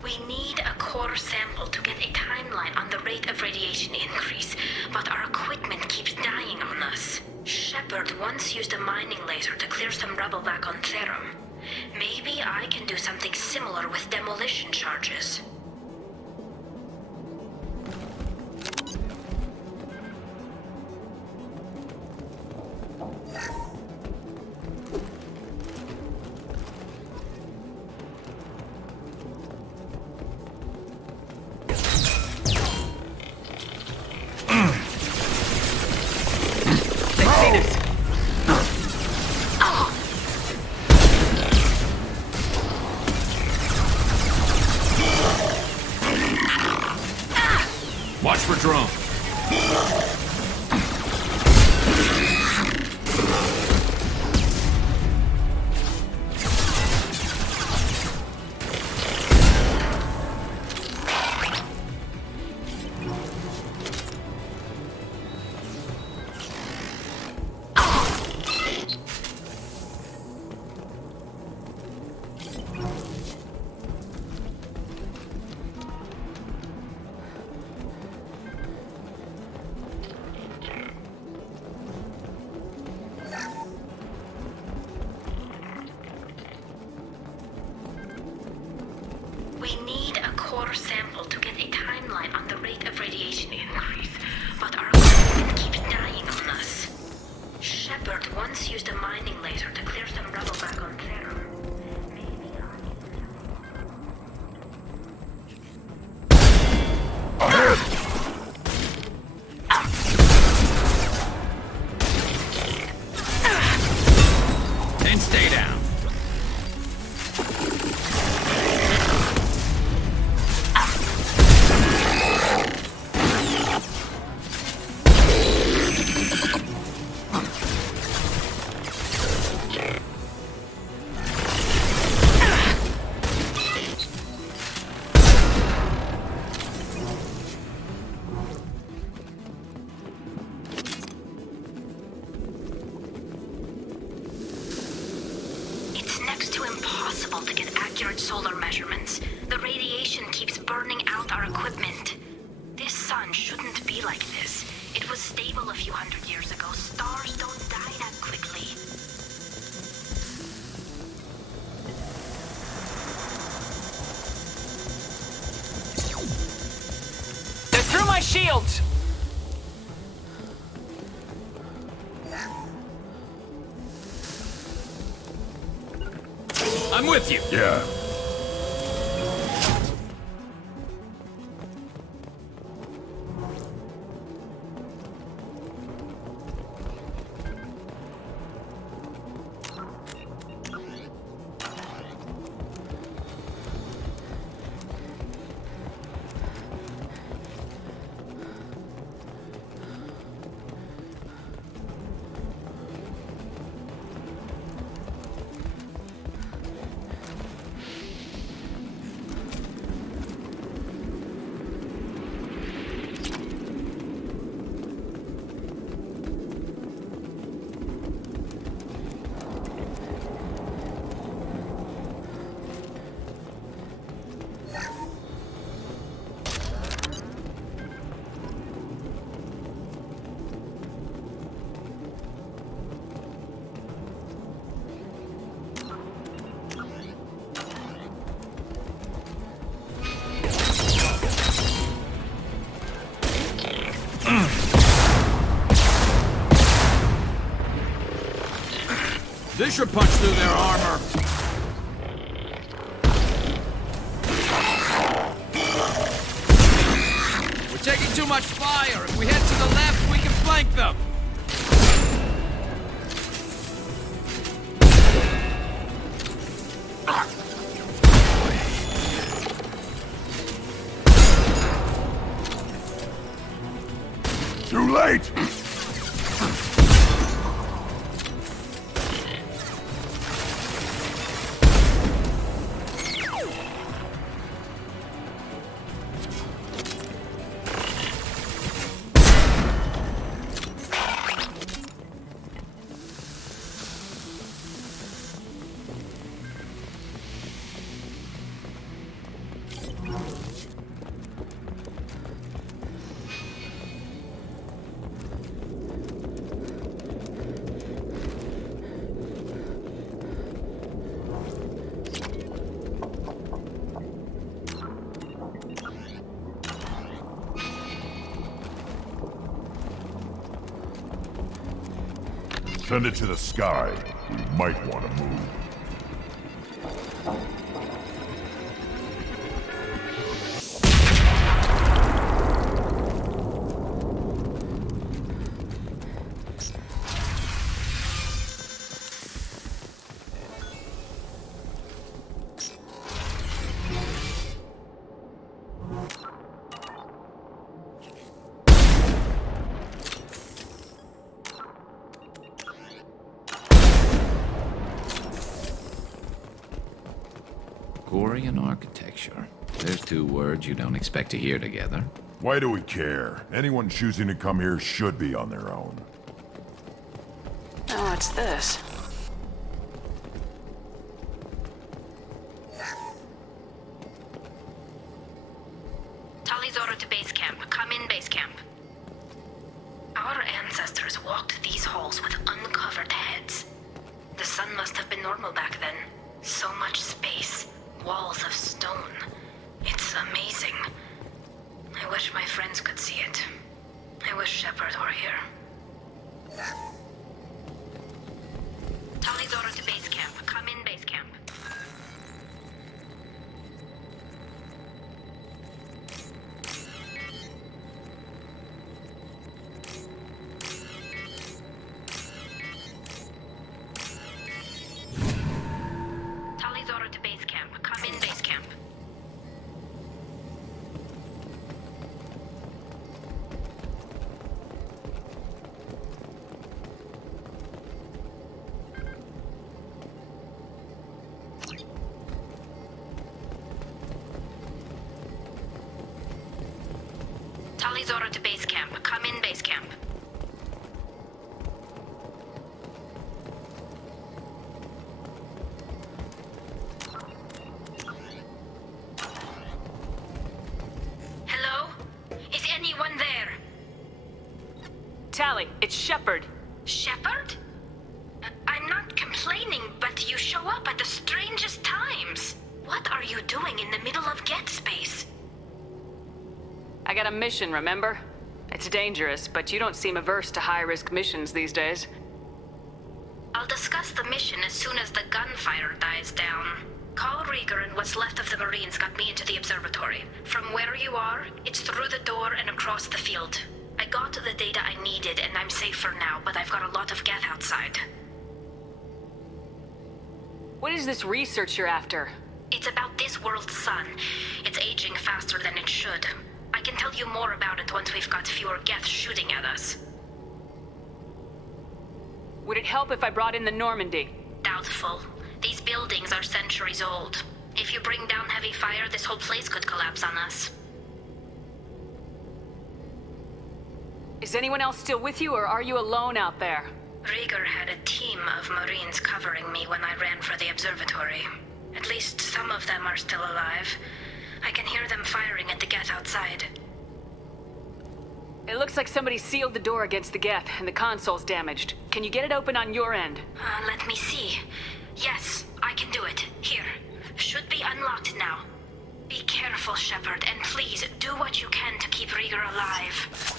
We need a core sample to get a timeline on the rate of radiation increase, but our equipment keeps dying on us. Shepard once used a mining laser to clear some rubble back on Therum. Maybe I can do something similar with demolition charges. Watch for drone. We need a core sample to get a timeline on the rate of radiation increase, but our equipment keeps dying on us. Shepard once used a mining laser to clear some rubble back on Therum. And stay down. It's next to impossible to get accurate solar measurements. The radiation keeps burning out our equipment. This sun shouldn't be like this. It was stable a few hundred years ago. Stars don't die that quickly. They're through my shields! I'm with you. Yeah. Fissure punch through their armor. We're taking too much fire. If we head to the left, we can flank them. Too late! Send it to the sky. We might want to move. Gorian architecture. There's two words you don't expect to hear together. Why do we care? Anyone choosing to come here should be on their own. Oh, what's this? Talizora to base camp. Come in, base camp. Our ancestors walked these halls with uncovered heads. The sun must have been normal back then. So much space. Walls of stone. It's amazing. I wish my friends could see it. I wish Shepard were here. Talizora to base camp. Come in, base camp. Talizora to base camp. Come in, base camp. Talizora to base camp. Come in, base camp. Hello? Is anyone there? Tally, it's Shepard. Shepard? I'm not complaining, but you show up at the strangest times. What are you doing in the middle of Get Space? I got a mission, remember? It's dangerous, but you don't seem averse to high-risk missions these days. I'll discuss the mission as soon as the gunfire dies down. Call Rieger and what's left of the Marines got me into the observatory. From where you are, it's through the door and across the field. I got the data I needed and I'm safe for now, but I've got a lot of Geth outside. What is this research you're after? It's about this world's sun. It's aging faster than it should. I can tell you more about it once we've got fewer Geth shooting at us. Would it help if I brought in the Normandy? Doubtful. These buildings are centuries old. If you bring down heavy fire, this whole place could collapse on us. Is anyone else still with you, or are you alone out there? Rieger had a team of Marines covering me when I ran for the observatory. At least some of them are still alive. I can hear them firing at the Geth outside. It looks like somebody sealed the door against the Geth, and the console's damaged. Can you get it open on your end? Let me see. Yes, I can do it. Here. Should be unlocked now. Be careful, Shepard, and please do what you can to keep Rieger alive.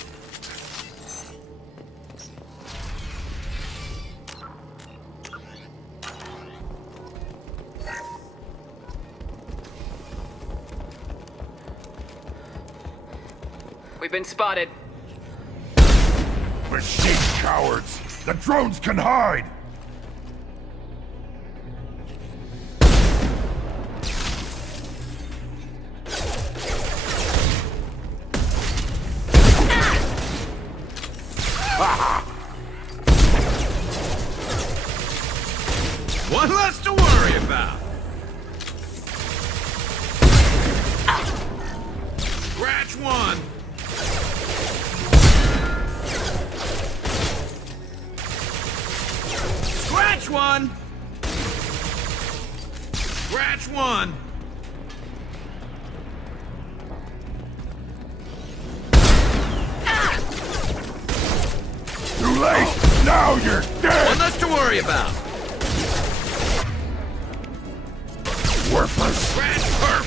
We've been spotted. Machine cowards! The drones can hide! One less to worry about. Scratch one. Scratch one. Scratch one. Too late! Now you're dead! One less to worry about. Worthless! Scratch perp.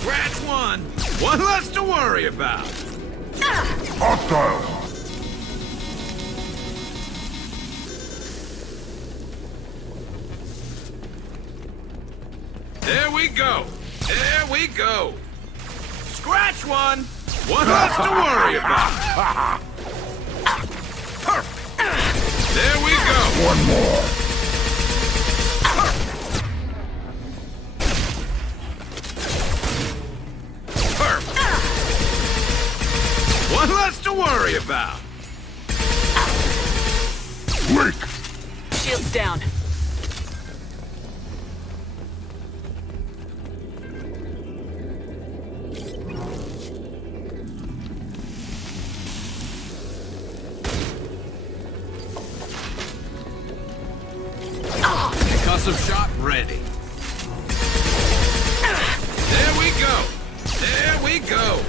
Scratch one. One less to worry about. Hostile! There we go. There we go. Scratch one. One less to worry about. Perfect. There we go. One more. Perfect. One less to worry about. Weak. Shields down. Concussive shot ready. There we go. There we go.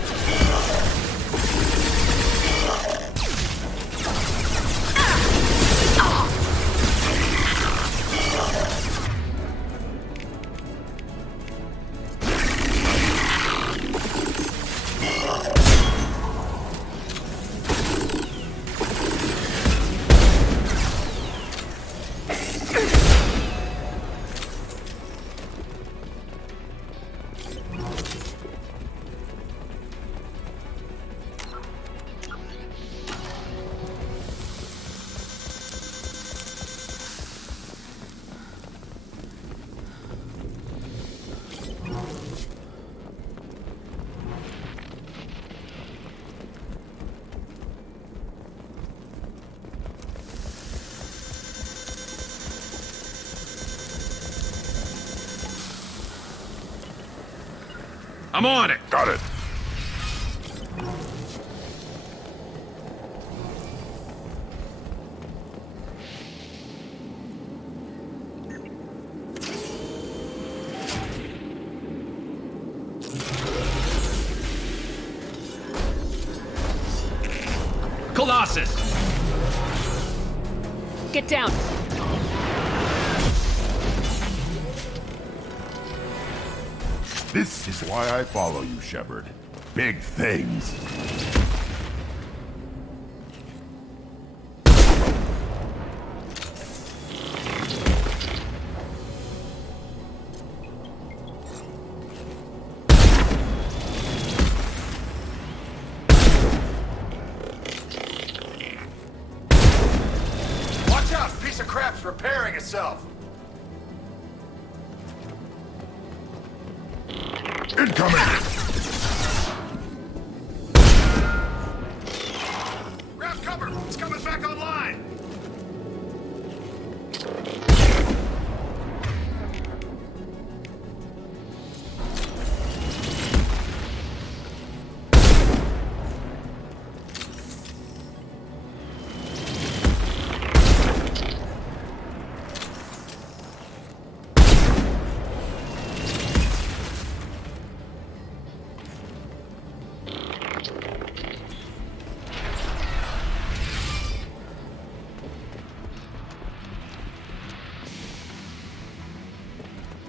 I'm on it. Got it. Colossus. Get down. This is why I follow you, Shepard. Big things. Watch out! Piece of crap's repairing itself. Incoming! Grab cover! It's coming back online!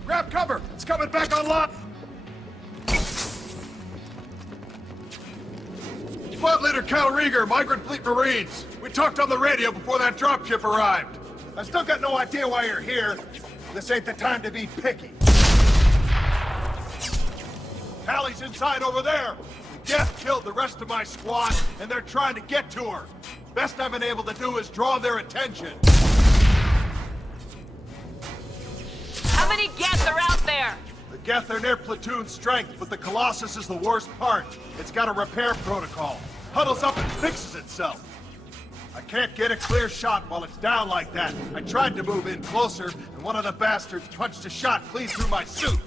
Grab cover! It's coming back online! Squad Leader Cal Rieger, Migrant Fleet Marines. We talked on the radio before that dropship arrived. I still got no idea why you're here. This ain't the time to be picky. Tallie's inside over there. Death killed the rest of my squad, and they're trying to get to her. Best I've been able to do is draw their attention. How many Geth are out there? The Geth are near platoon strength, but the Colossus is the worst part. It's got a repair protocol. Huddles up and fixes itself. I can't get a clear shot while it's down like that. I tried to move in closer, and one of the bastards punched a shot clean through my suit.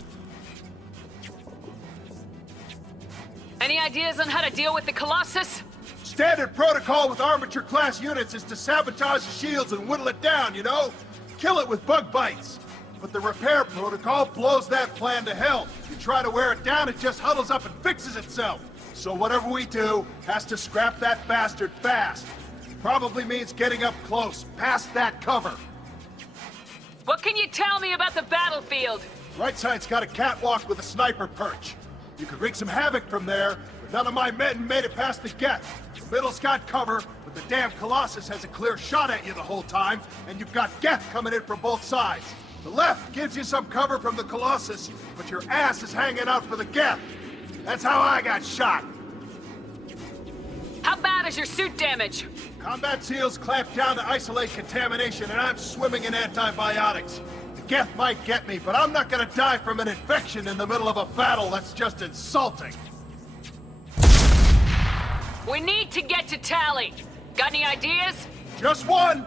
Any ideas on how to deal with the Colossus? Standard protocol with armature-class units is to sabotage the shields and whittle it down, you know? Kill it with bug bites. But the repair protocol blows that plan to hell. You try to wear it down, it just huddles up and fixes itself. So whatever we do has to scrap that bastard fast. Probably means getting up close, past that cover. What can you tell me about the battlefield? Right side's got a catwalk with a sniper perch. You could wreak some havoc from there, but none of my men made it past the Geth. The middle's got cover, but the damn Colossus has a clear shot at you the whole time, and you've got Geth coming in from both sides. The left gives you some cover from the Colossus, but your ass is hanging out for the Geth. That's how I got shot. How bad is your suit damage? Combat SEALs clamp down to isolate contamination, and I'm swimming in antibiotics. The Geth might get me, but I'm not gonna die from an infection in the middle of a battle. That's just insulting. We need to get to Tally. Got any ideas? Just one!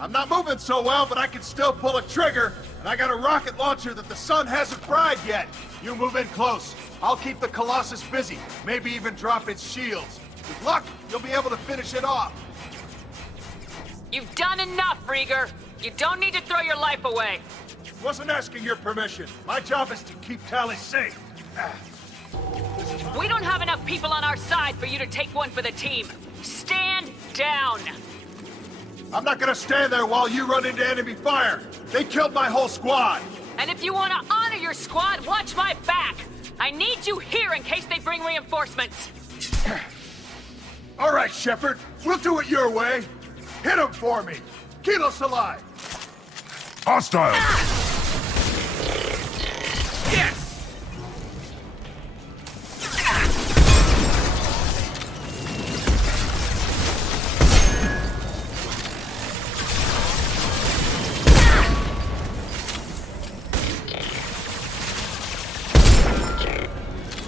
I'm not moving so well, but I can still pull a trigger, and I got a rocket launcher that the sun hasn't fried yet. You move in close. I'll keep the Colossus busy, maybe even drop its shields. With luck, you'll be able to finish it off. You've done enough, Rieger. You don't need to throw your life away. Wasn't asking your permission. My job is to keep Tally safe. We don't have enough people on our side for you to take one for the team. Stand down. I'm not gonna stand there while you run into enemy fire. They killed my whole squad. And if you want to honor your squad, watch my back. I need you here in case they bring reinforcements. All right, Shepard. We'll do it your way. Hit him for me. Kilo Salai. Hostile! Yes!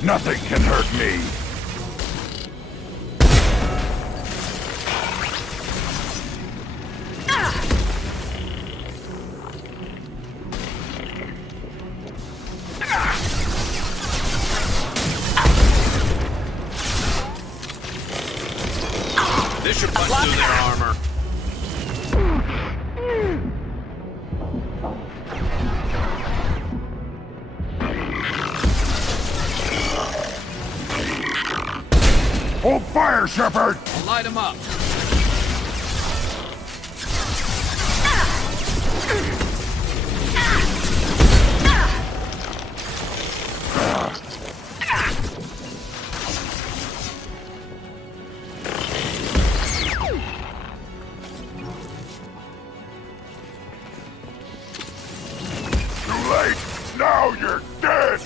Nothing can hurt me. This should punch through their armor. Hold fire, Shepard! I'll light him up. Too late! Now you're dead!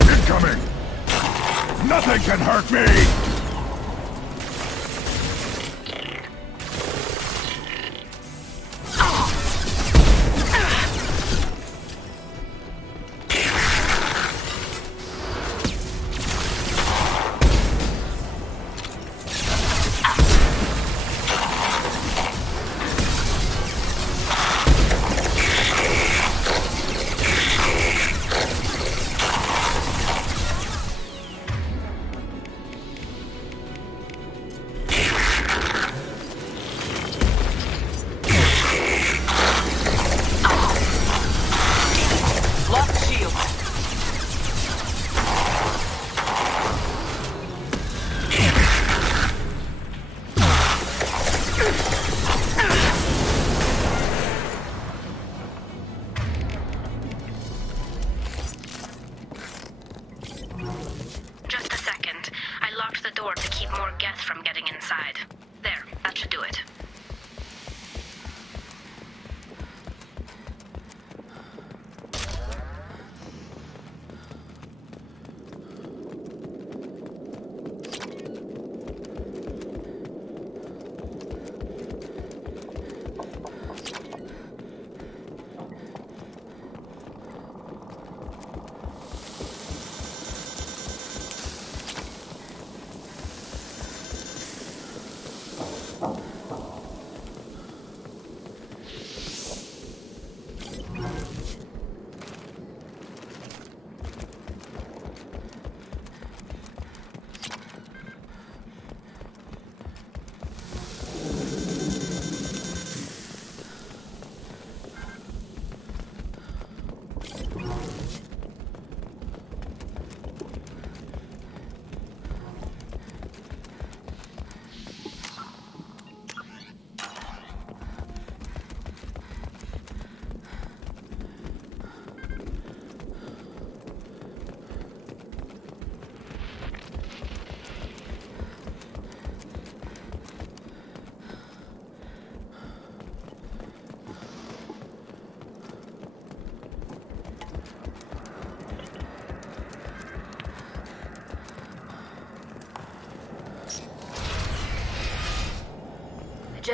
Incoming! Nothing can hurt me!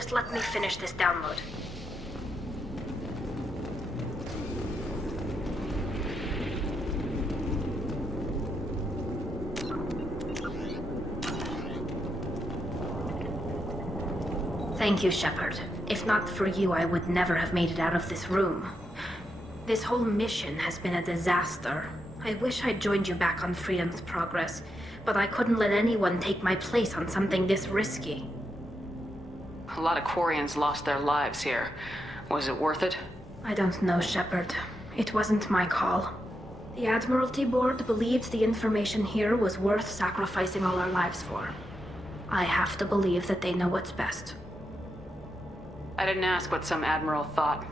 Just let me finish this download. Thank you, Shepard. If not for you, I would never have made it out of this room. This whole mission has been a disaster. I wish I'd joined you back on Freedom's Progress, but I couldn't let anyone take my place on something this risky. A lot of Quarians lost their lives here. Was it worth it? I don't know, Shepard. It wasn't my call. The Admiralty Board believed the information here was worth sacrificing all our lives for. I have to believe that they know what's best. I didn't ask what some admiral thought.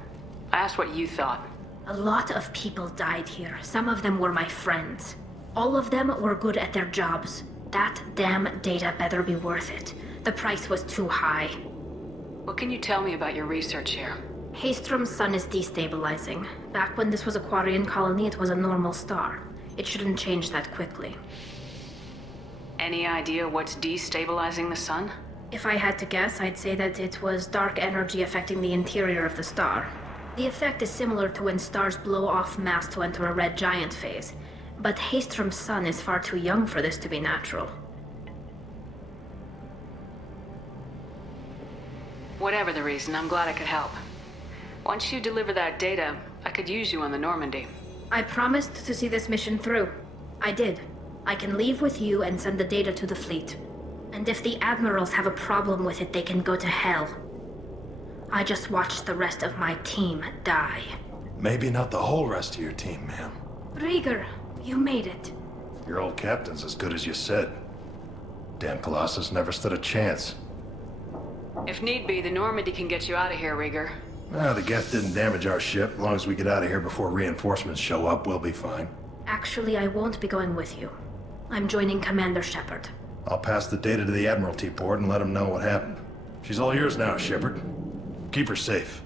I asked what you thought. A lot of people died here. Some of them were my friends. All of them were good at their jobs. That damn data better be worth it. The price was too high. What can you tell me about your research here? Haystrom's sun is destabilizing. Back when this was a Quarian colony, it was a normal star. It shouldn't change that quickly. Any idea what's destabilizing the sun? If I had to guess, I'd say that it was dark energy affecting the interior of the star. The effect is similar to when stars blow off mass to enter a red giant phase. But Haystrom's sun is far too young for this to be natural. Whatever the reason, I'm glad I could help. Once you deliver that data, I could use you on the Normandy. I promised to see this mission through. I did. I can leave with you and send the data to the fleet. And if the admirals have a problem with it, they can go to hell. I just watched the rest of my team die. Maybe not the whole rest of your team, ma'am. Rieger, you made it. Your old captain's as good as you said. Damn Colossus never stood a chance. If need be, the Normandy can get you out of here, Rieger. The Geth didn't damage our ship. As long as we get out of here before reinforcements show up, we'll be fine. Actually, I won't be going with you. I'm joining Commander Shepard. I'll pass the data to the Admiralty Board and let them know what happened. She's all yours now, Shepard. Keep her safe.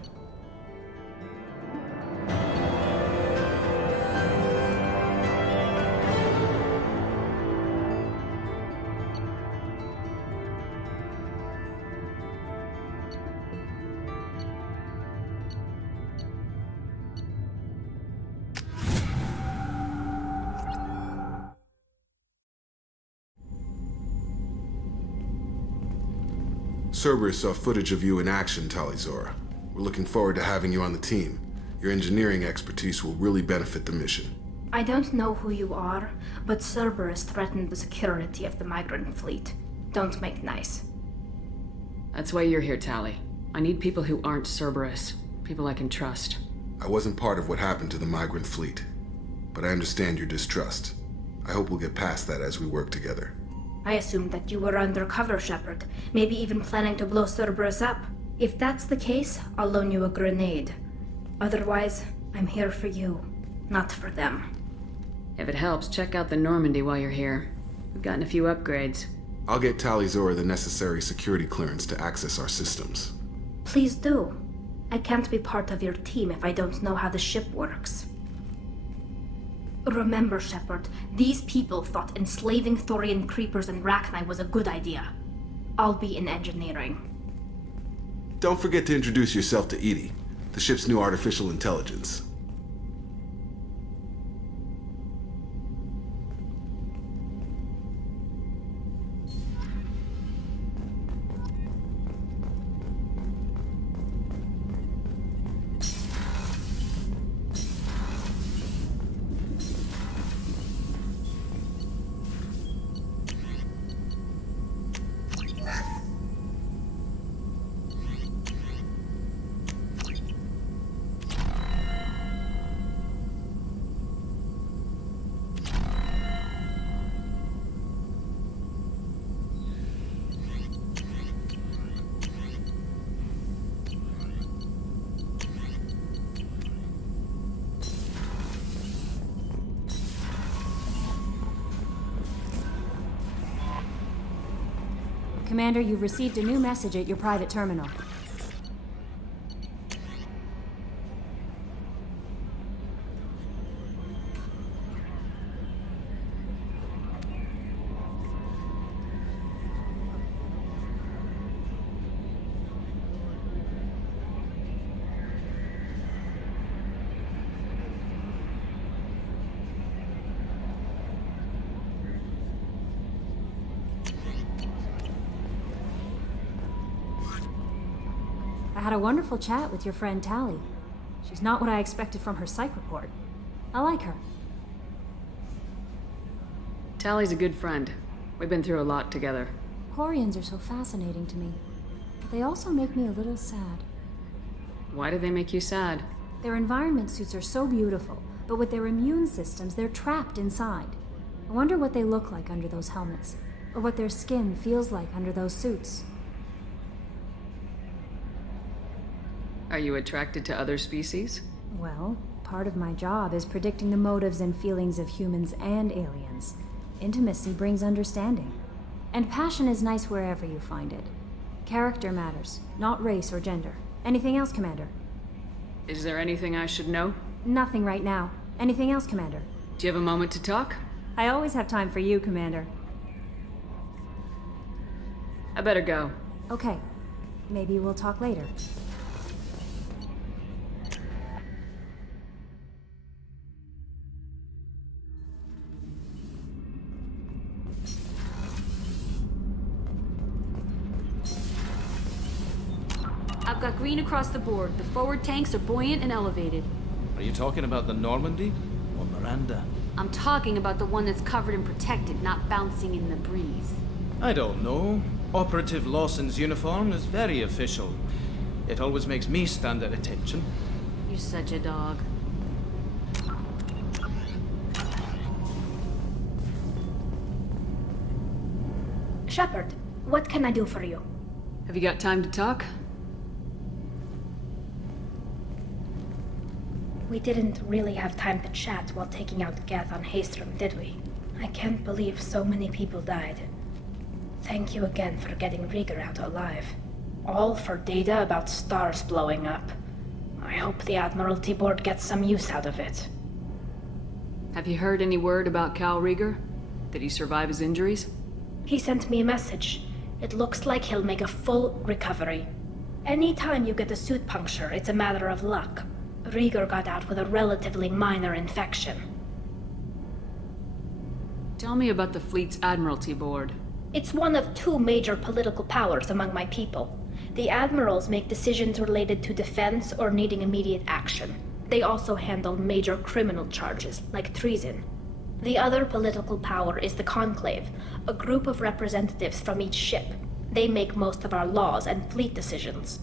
Cerberus saw footage of you in action, Tali'Zorah. We're looking forward to having you on the team. Your engineering expertise will really benefit the mission. I don't know who you are, but Cerberus threatened the security of the migrant fleet. Don't make nice. That's why you're here, Tali. I need people who aren't Cerberus. People I can trust. I wasn't part of what happened to the migrant fleet, but I understand your distrust. I hope we'll get past that as we work together. I assumed that you were undercover, Shepard. Maybe even planning to blow Cerberus up. If that's the case, I'll loan you a grenade. Otherwise, I'm here for you, not for them. If it helps, check out the Normandy while you're here. We've gotten a few upgrades. I'll get Tali'Zorah the necessary security clearance to access our systems. Please do. I can't be part of your team if I don't know how the ship works. Remember, Shepard, these people thought enslaving Thorian creepers and Rachni was a good idea. I'll be in engineering. Don't forget to introduce yourself to EDI, the ship's new artificial intelligence. Commander, you've received a new message at your private terminal. had a wonderful chat with your friend Tally. She's not what I expected from her psych report. I like her. Tally's a good friend. We've been through a lot together. Quarians are so fascinating to me, but they also make me a little sad. Why do they make you sad? Their environment suits are so beautiful, but with their immune systems, they're trapped inside. I wonder what they look like under those helmets, or what their skin feels like under those suits. Are you attracted to other species? Well, part of my job is predicting the motives and feelings of humans and aliens. Intimacy brings understanding. And passion is nice wherever you find it. Character matters, not race or gender. Anything else, Commander? Is there anything I should know? Nothing right now. Anything else, Commander? Do you have a moment to talk? I always have time for you, Commander. I better go. Okay. Maybe we'll talk later. I've got green across the board. The forward tanks are buoyant and elevated. Are you talking about the Normandy or Miranda? I'm talking about the one that's covered and protected, not bouncing in the breeze. I don't know. Operative Lawson's uniform is very official. It always makes me stand at attention. You're such a dog. Shepard, what can I do for you? Have you got time to talk? We didn't really have time to chat while taking out Gath on Haestrom, did we? I can't believe so many people died. Thank you again for getting Rieger out alive. All for data about stars blowing up. I hope the Admiralty Board gets some use out of it. Have you heard any word about Cal Rieger? Did he survive his injuries? He sent me a message. It looks like he'll make a full recovery. Anytime you get a suit puncture, it's a matter of luck. Rieger got out with a relatively minor infection. Tell me about the fleet's Admiralty Board. It's one of two major political powers among my people. The admirals make decisions related to defense or needing immediate action. They also handle major criminal charges, like treason. The other political power is the Conclave, a group of representatives from each ship. They make most of our laws and fleet decisions.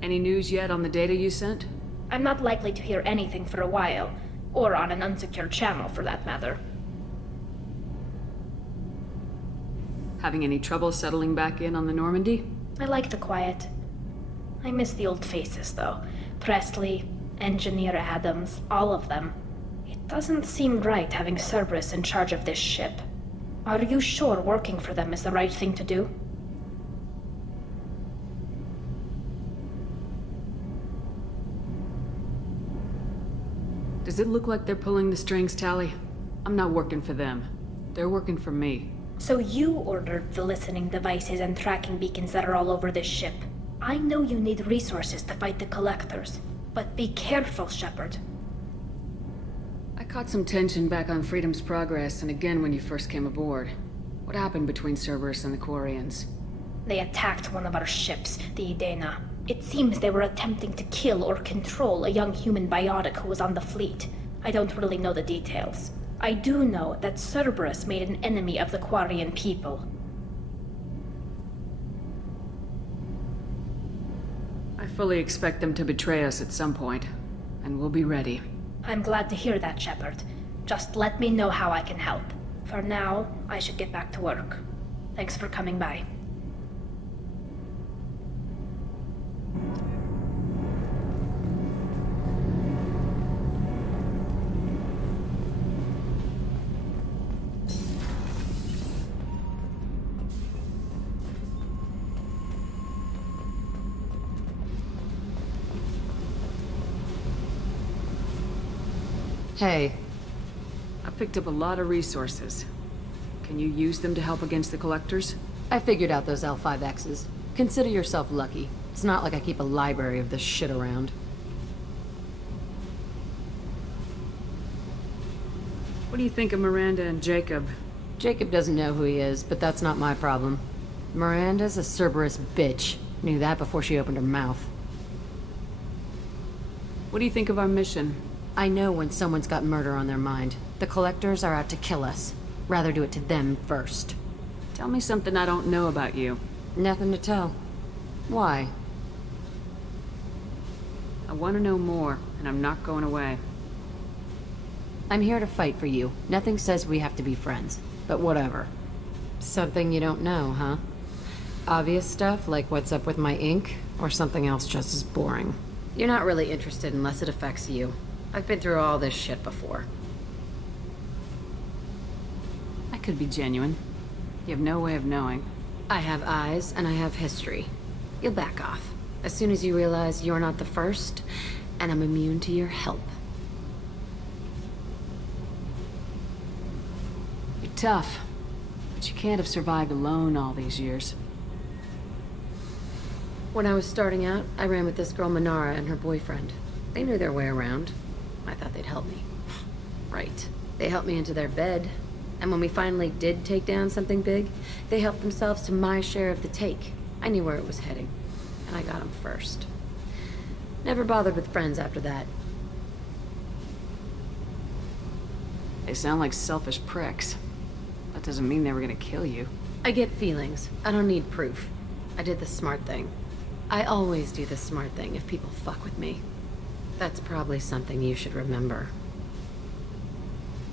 Any news yet on the data you sent? I'm not likely to hear anything for a while, or on an unsecured channel for that matter. Having any trouble settling back in on the Normandy? I like the quiet. I miss the old faces, though. Presley, Engineer Adams, all of them. It doesn't seem right having Cerberus in charge of this ship. Are you sure working for them is the right thing to do? Does it look like they're pulling the strings, Tally? I'm not working for them. They're working for me. So you ordered the listening devices and tracking beacons that are all over this ship. I know you need resources to fight the Collectors, but be careful, Shepard. I caught some tension back on Freedom's Progress and again when you first came aboard. What happened between Cerberus and the Quarians? They attacked one of our ships, the Edena. It seems they were attempting to kill or control a young human biotic who was on the fleet. I don't really know the details. I do know that Cerberus made an enemy of the Quarian people. I fully expect them to betray us at some point, and we'll be ready. I'm glad to hear that, Shepard. Just let me know how I can help. For now, I should get back to work. Thanks for coming by. Hey. I picked up a lot of resources. Can you use them to help against the Collectors? I figured out those L5Xs. Consider yourself lucky. It's not like I keep a library of this shit around. What do you think of Miranda and Jacob? Jacob doesn't know who he is, but that's not my problem. Miranda's a Cerberus bitch. Knew that before she opened her mouth. What do you think of our mission? I know when someone's got murder on their mind. The Collectors are out to kill us. Rather do it to them first. Tell me something I don't know about you. Nothing to tell. Why? I want to know more, and I'm not going away. I'm here to fight for you. Nothing says we have to be friends, but whatever. Something you don't know, huh? Obvious stuff, like what's up with my ink, or something else just as boring? You're not really interested unless it affects you. I've been through all this shit before. I could be genuine. You have no way of knowing. I have eyes, and I have history. You'll back off. As soon as you realize you're not the first, and I'm immune to your help. You're tough, but you can't have survived alone all these years. When I was starting out, I ran with this girl Minara and her boyfriend. They knew their way around. I thought they'd help me. Right. They helped me into their bed. And when we finally did take down something big, they helped themselves to my share of the take. I knew where it was heading. And I got them first. Never bothered with friends after that. They sound like selfish pricks. That doesn't mean they were gonna kill you. I get feelings. I don't need proof. I did the smart thing. I always do the smart thing if people fuck with me. That's probably something you should remember.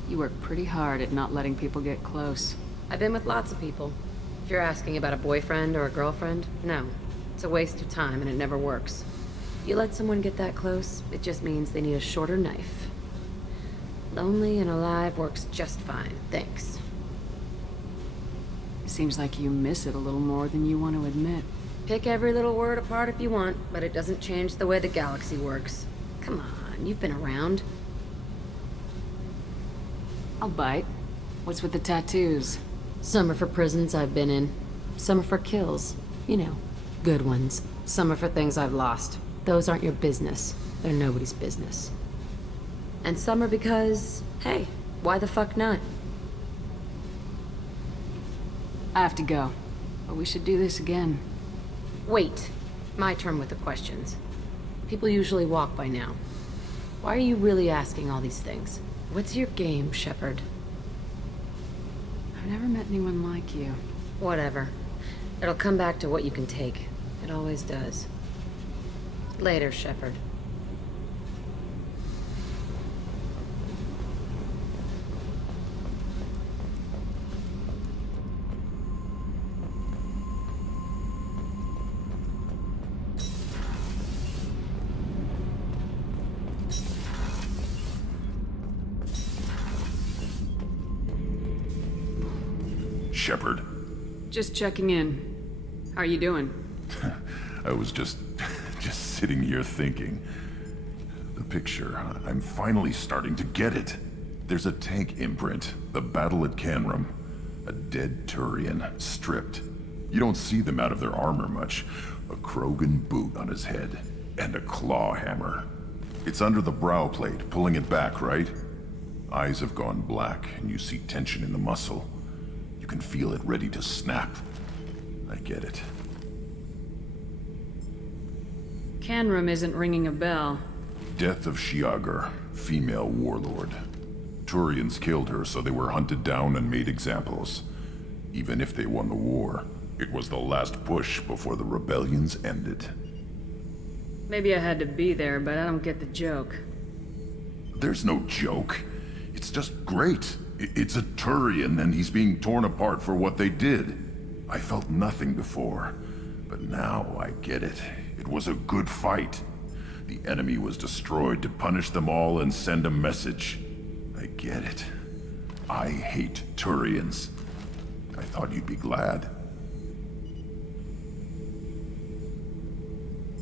You work pretty hard at not letting people get close. I've been with lots of people. If you're asking about a boyfriend or a girlfriend, no. It's a waste of time and it never works. You let someone get that close, it just means they need a shorter knife. Lonely and alive works just fine, thanks. Seems like you miss it a little more than you want to admit. Pick every little word apart if you want, but it doesn't change the way the galaxy works. Come on, you've been around. I'll bite. What's with the tattoos? Some are for prisons I've been in. Some are for kills. You know, good ones. Some are for things I've lost. Those aren't your business. They're nobody's business. And some are because, hey, why the fuck not? I have to go, but we should do this again. Wait. My turn with the questions. People usually walk by now. Why are you really asking all these things? What's your game, Shepard? I've never met anyone like you. Whatever. It'll come back to what you can take. It always does. Later, Shepard. Shepard. Just checking in. How are you doing? I was just sitting here thinking. The picture, I'm finally starting to get it. There's a tank imprint, the battle at Canrum. A dead Turian, stripped. You don't see them out of their armor much. A Krogan boot on his head, and a claw hammer. It's under the brow plate, pulling it back, right? Eyes have gone black, and you see tension in the muscle. You can feel it ready to snap. I get it. Canrum isn't ringing a bell. Death of Shiagar, female warlord. Turians killed her, so they were hunted down and made examples. Even if they won the war, it was the last push before the rebellions ended. Maybe I had to be there, but I don't get the joke. There's no joke. It's just great. It's a Turian, and he's being torn apart for what they did. I felt nothing before, but now I get it. It was a good fight. The enemy was destroyed to punish them all and send a message. I get it. I hate Turians. I thought you'd be glad.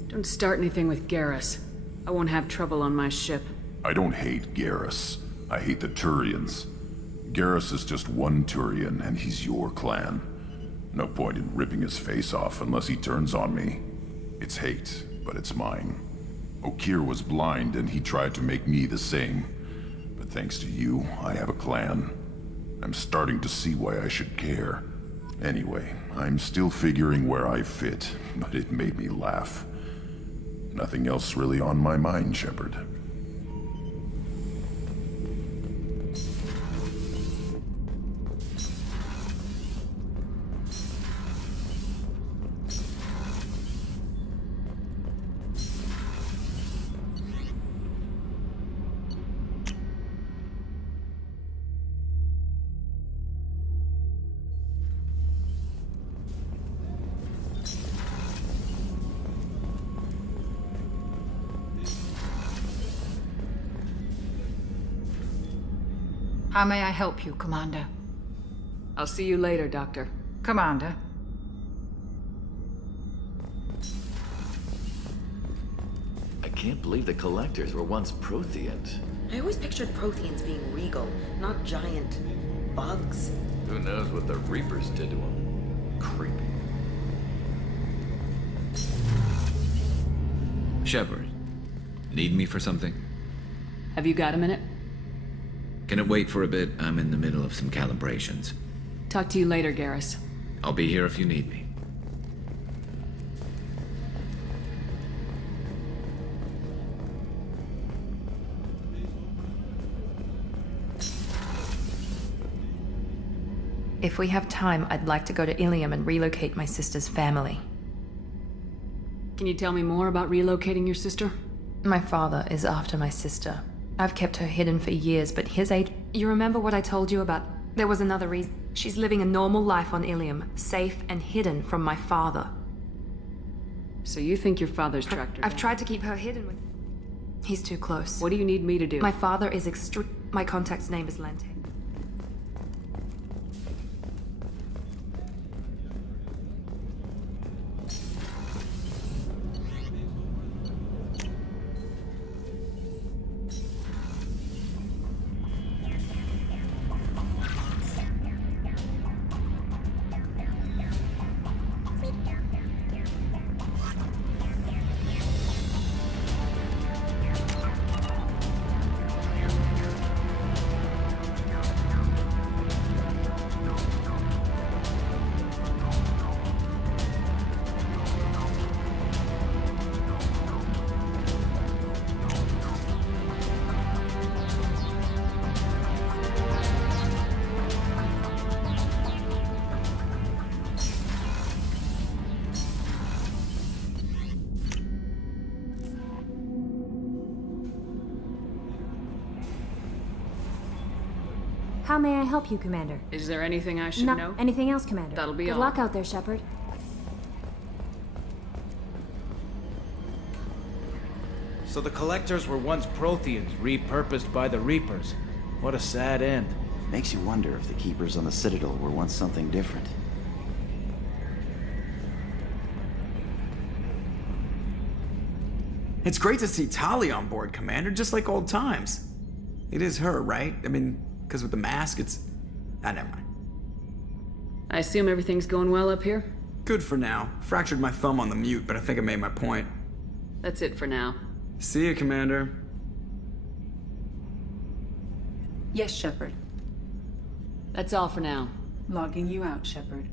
Don't start anything with Garrus. I won't have trouble on my ship. I don't hate Garrus. I hate the Turians. Garrus is just one Turian, and he's your clan. No point in ripping his face off unless he turns on me. It's hate, but it's mine. Okeer was blind, and he tried to make me the same. But thanks to you, I have a clan. I'm starting to see why I should care. Anyway, I'm still figuring where I fit, but it made me laugh. Nothing else really on my mind, Shepard. How may I help you, Commander? I'll see you later, Doctor. Commander. I can't believe the Collectors were once Protheans. I always pictured Protheans being regal, not giant bugs. Who knows what the Reapers did to them? Creepy. Shepard, need me for something? Have you got a minute? Can it wait for a bit? I'm in the middle of some calibrations. Talk to you later, Garrus. I'll be here if you need me. If we have time, I'd like to go to Ilium and relocate my sister's family. Can you tell me more about relocating your sister? My father is after my sister. I've kept her hidden for years, but his age... You remember what I told you about... There was another reason. She's living a normal life on Ilium, safe and hidden from my father. So you think your father's tracked her I've down? tried to keep her hidden with... He's too close. What do you need me to do? My father is My contact's name is Lente. How may I help you, Commander? Is there anything I should know? Anything else, Commander? That'll be Good all. luck out there, Shepard. So the Collectors were once Protheans, repurposed by the Reapers. What a sad end. Makes you wonder if the Keepers on the Citadel were once something different. It's great to see Tali on board, Commander, just like old times. It is her, right? I mean, because with the mask, it's... never mind. I assume everything's going well up here? Good for now. Fractured my thumb on the mute, but I think I made my point. That's it for now. See you, Commander. Yes, Shepard. That's all for now. Logging you out, Shepard.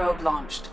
probe launched.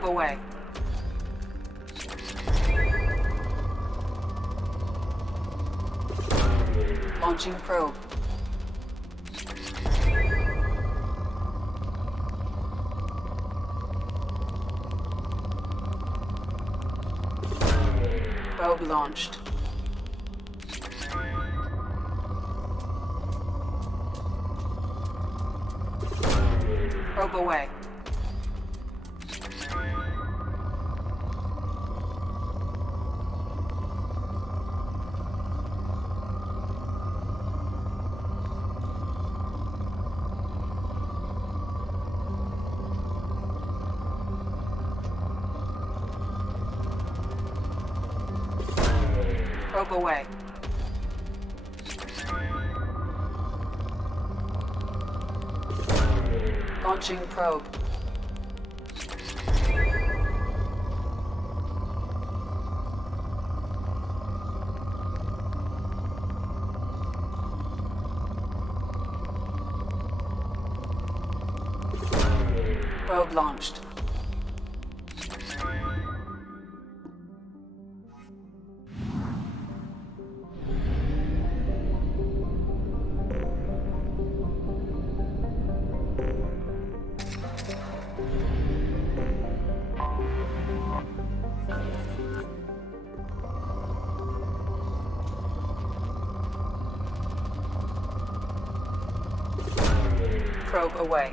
Probe away. Launching probe. Probe launched. Probe away. Probe away. Launching probe. Probe launched. Probe away.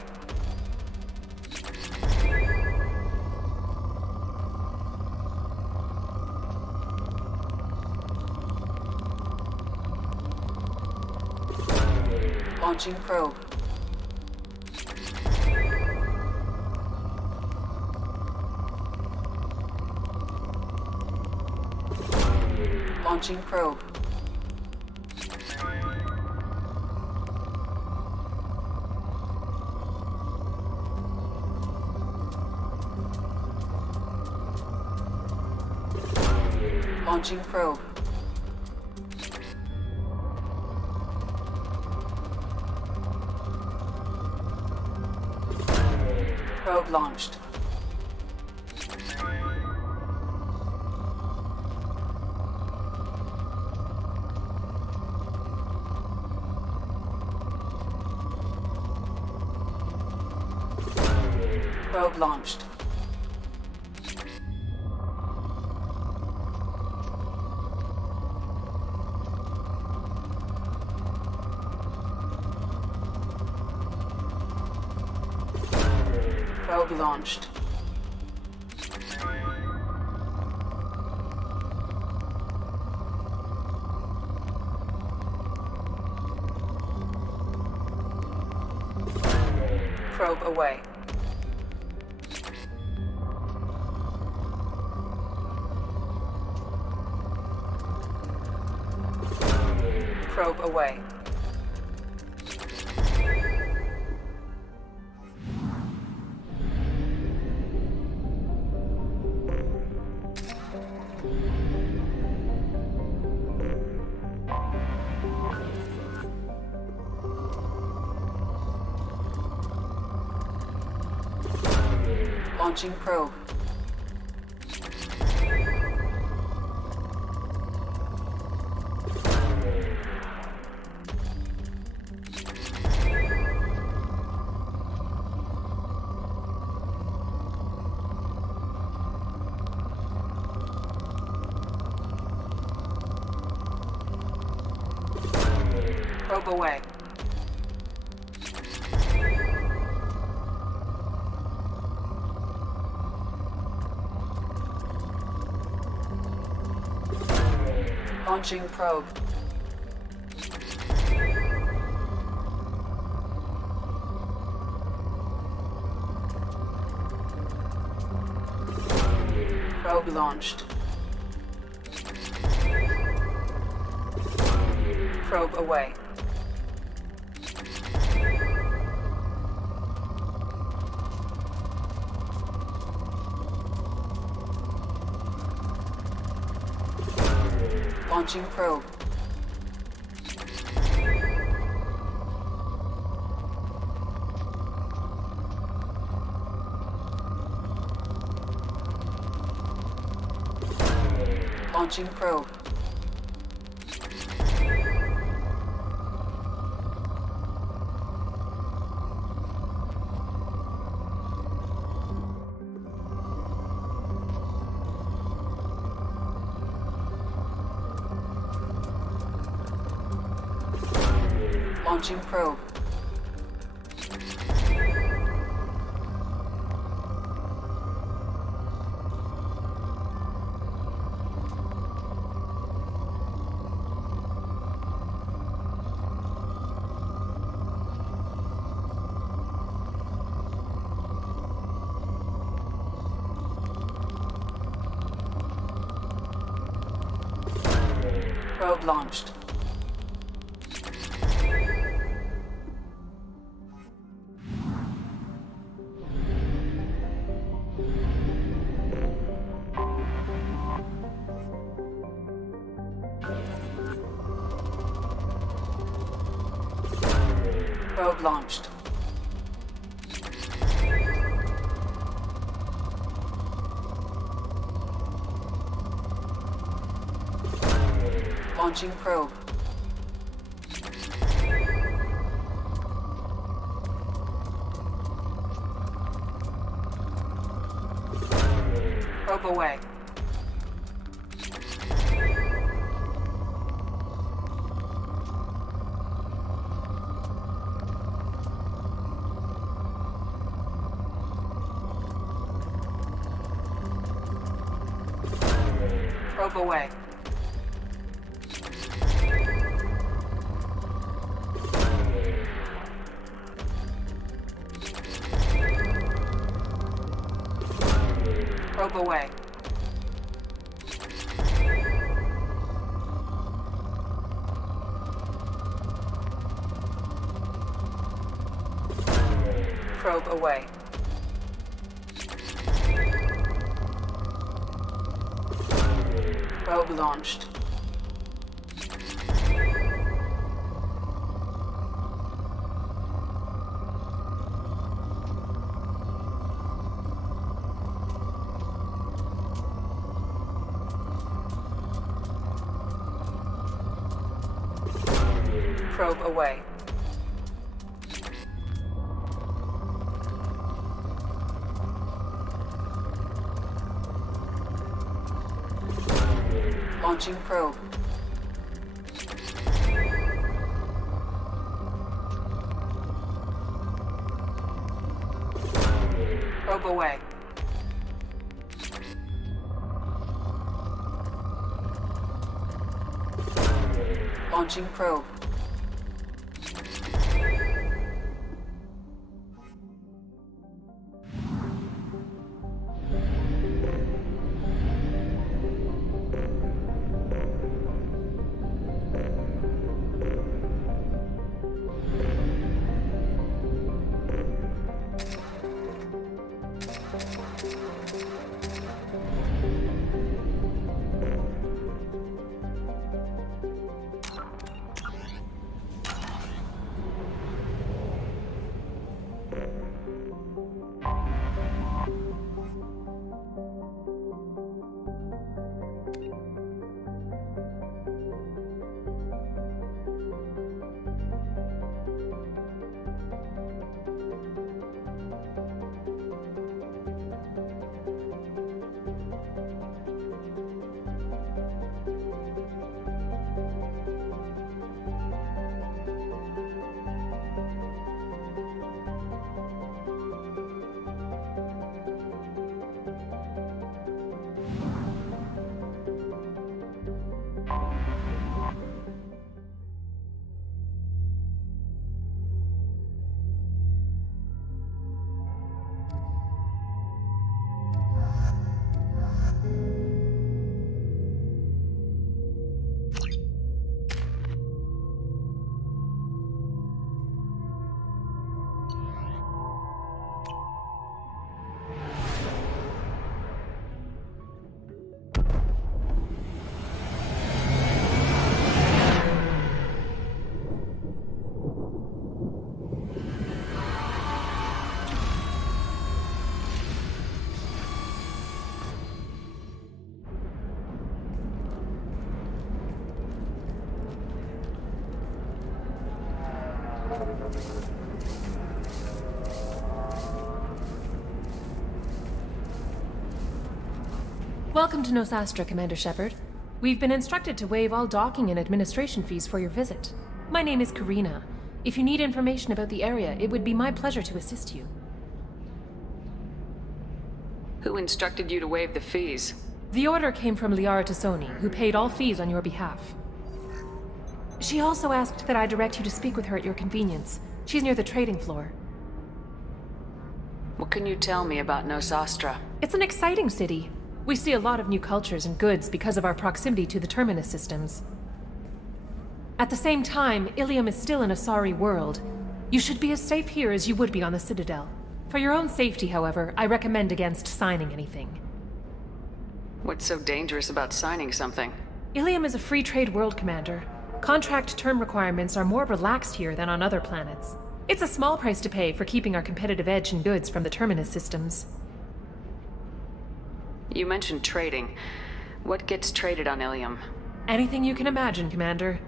Launching probe. Launching probe. Launching probe. Probe launched. Probe launched. Probe launched. Probe away. Probe away. Launching probe. Probe away. Launching probe. Probe launched. Probe away. Launching probe. Launching probe. Launching probe. Probe launched. Probe launched. Launching probe. Probe away. Probe away. Probe away. Probe away. Probe launched. Probe away. Launching probe. Probe away. Launching probe. Welcome to Nosastra, Commander Shepard. We've been instructed to waive all docking and administration fees for your visit. My name is Karina. If you need information about the area, it would be my pleasure to assist you. Who instructed you to waive the fees? The order came from Liara Tassoni, who paid all fees on your behalf. She also asked that I direct you to speak with her at your convenience. She's near the trading floor. What can you tell me about Nosastra? It's an exciting city. We see a lot of new cultures and goods because of our proximity to the Terminus systems. At the same time, Ilium is still an Asari world. You should be as safe here as you would be on the Citadel. For your own safety, however, I recommend against signing anything. What's so dangerous about signing something? Ilium is a free trade world, Commander. Contract term requirements are more relaxed here than on other planets. It's a small price to pay for keeping our competitive edge in goods from the Terminus systems. You mentioned trading. What gets traded on Ilium? Anything you can imagine, Commander.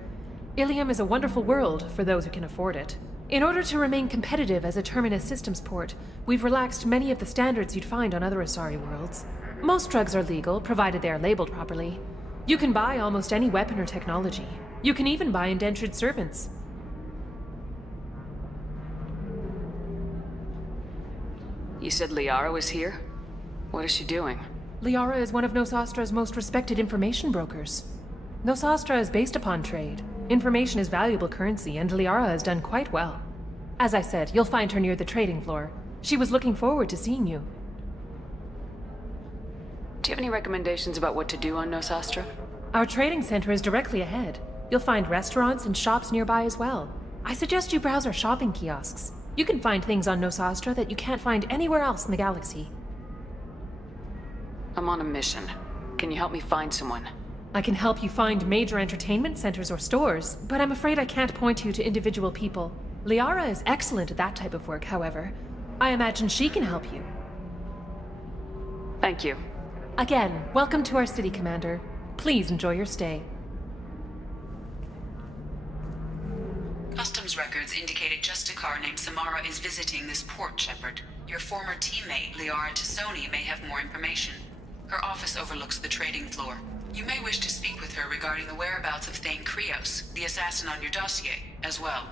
Ilium is a wonderful world for those who can afford it. In order to remain competitive as a Terminus systems port, we've relaxed many of the standards you'd find on other Asari worlds. Most drugs are legal, provided they are labeled properly. You can buy almost any weapon or technology. You can even buy indentured servants. You said Liara was here? What is she doing? Liara is one of Nosastra's most respected information brokers. Nosastra is based upon trade. Information is valuable currency, and Liara has done quite well. As I said, you'll find her near the trading floor. She was looking forward to seeing you. Do you have any recommendations about what to do on Nosastra? Our trading center is directly ahead. You'll find restaurants and shops nearby as well. I suggest you browse our shopping kiosks. You can find things on Nosastra that you can't find anywhere else in the galaxy. I'm on a mission. Can you help me find someone? I can help you find major entertainment centers or stores, but I'm afraid I can't point you to individual people. Liara is excellent at that type of work, however. I imagine she can help you. Thank you. Again, welcome to our city, Commander. Please enjoy your stay. Customs records indicated just a car named Samara is visiting this port, Shepard. Your former teammate, Liara Tassoni, may have more information. Her office overlooks the trading floor. You may wish to speak with her regarding the whereabouts of Thane Krios, the assassin on your dossier, as well.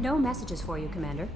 No messages for you, Commander.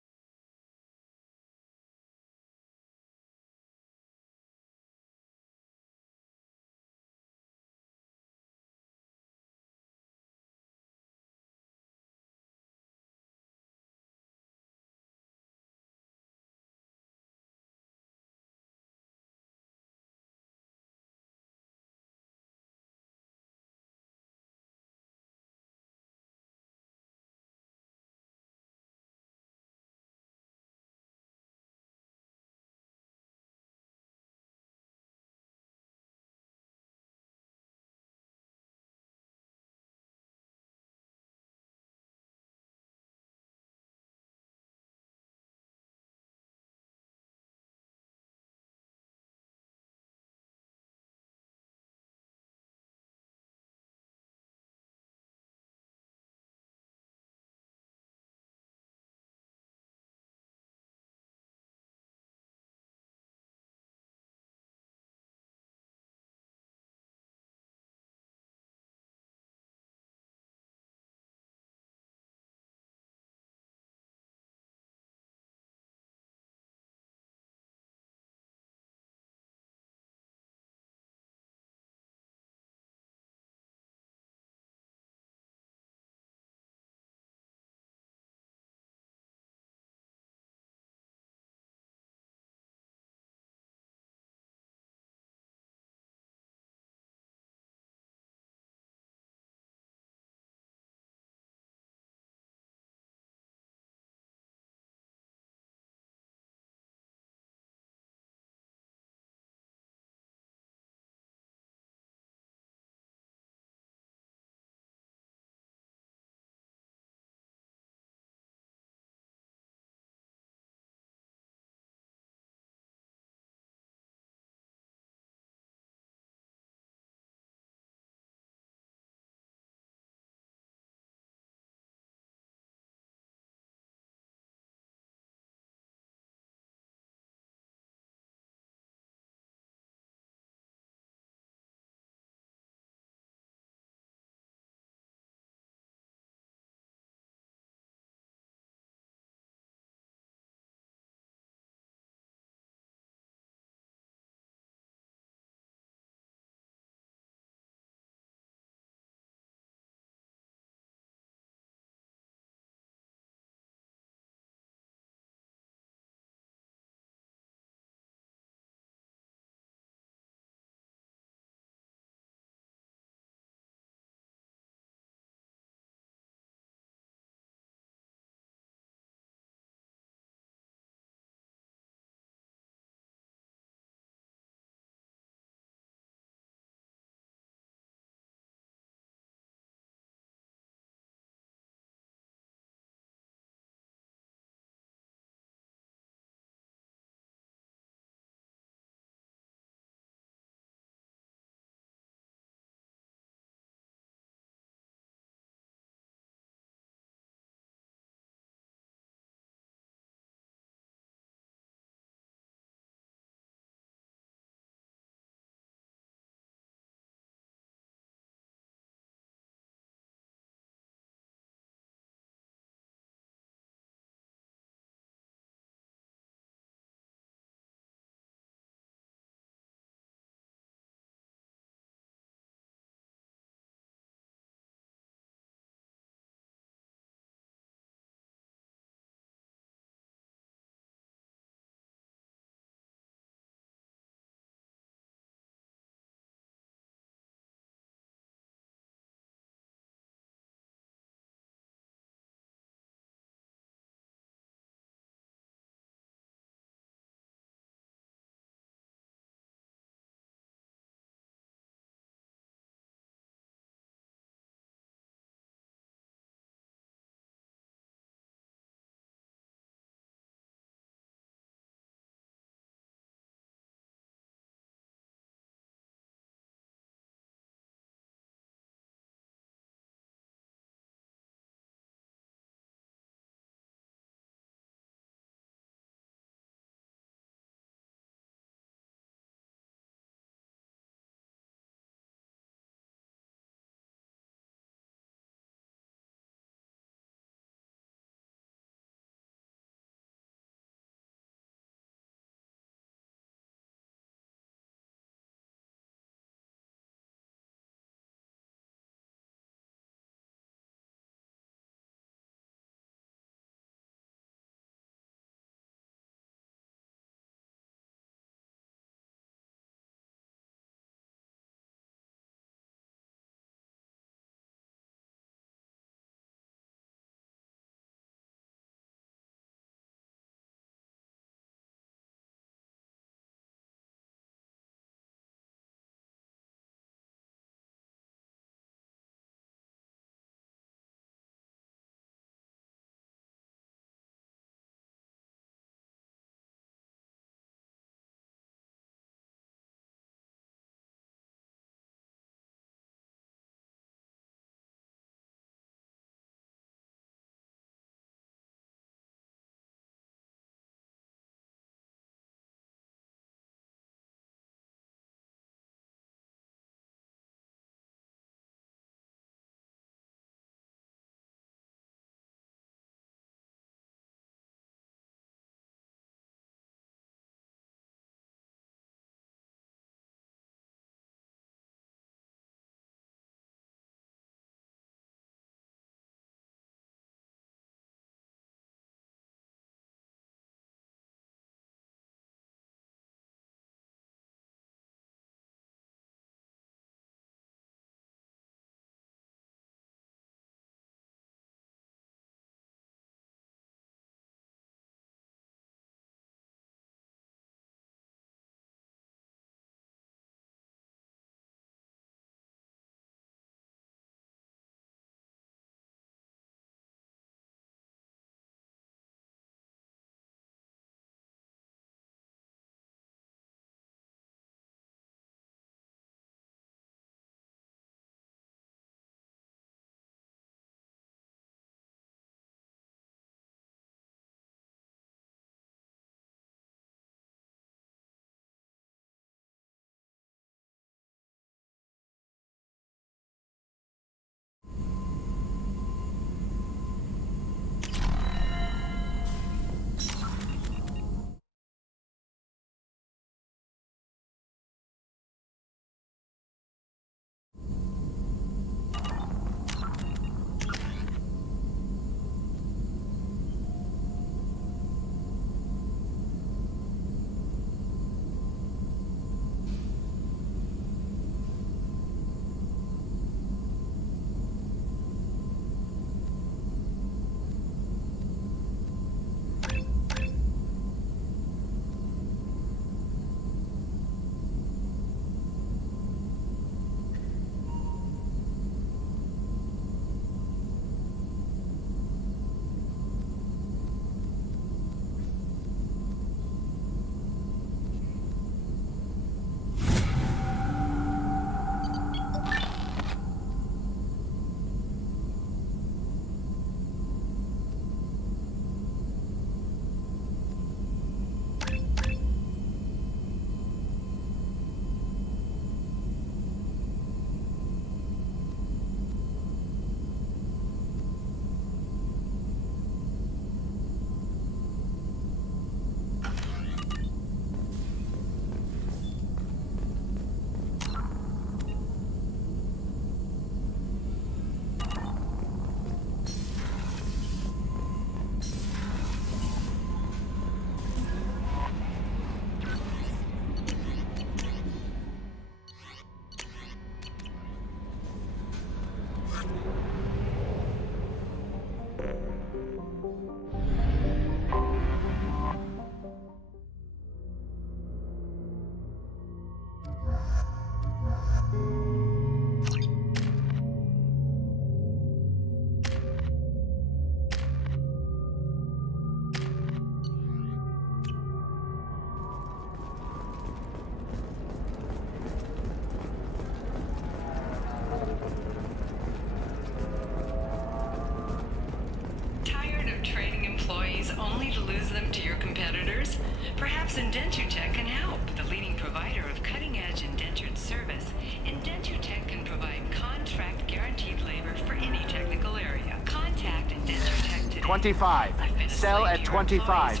Tired of training employees only to lose them to your competitors? Perhaps IndentureTech can help. The leading provider of cutting-edge indentured service, IndentureTech can provide contract guaranteed labor for any technical area. Contact IndentureTech today. 25. Sell at 25.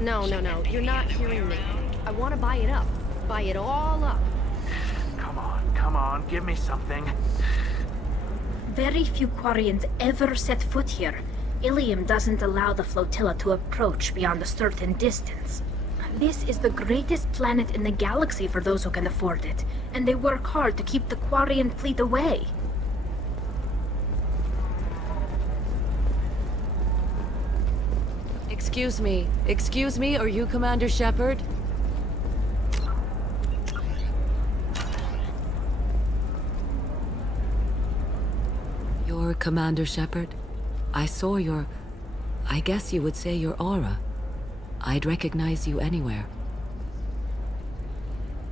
No, you're not hearing me. I want to buy it up. Buy it all up. Come on, give me something. Very few Quarians ever set foot here. Ilium doesn't allow the flotilla to approach beyond a certain distance. This is the greatest planet in the galaxy for those who can afford it, and they work hard to keep the Quarian fleet away. Excuse me, are you Commander Shepard? You're Commander Shepard? I saw I guess you would say your aura. I'd recognize you anywhere.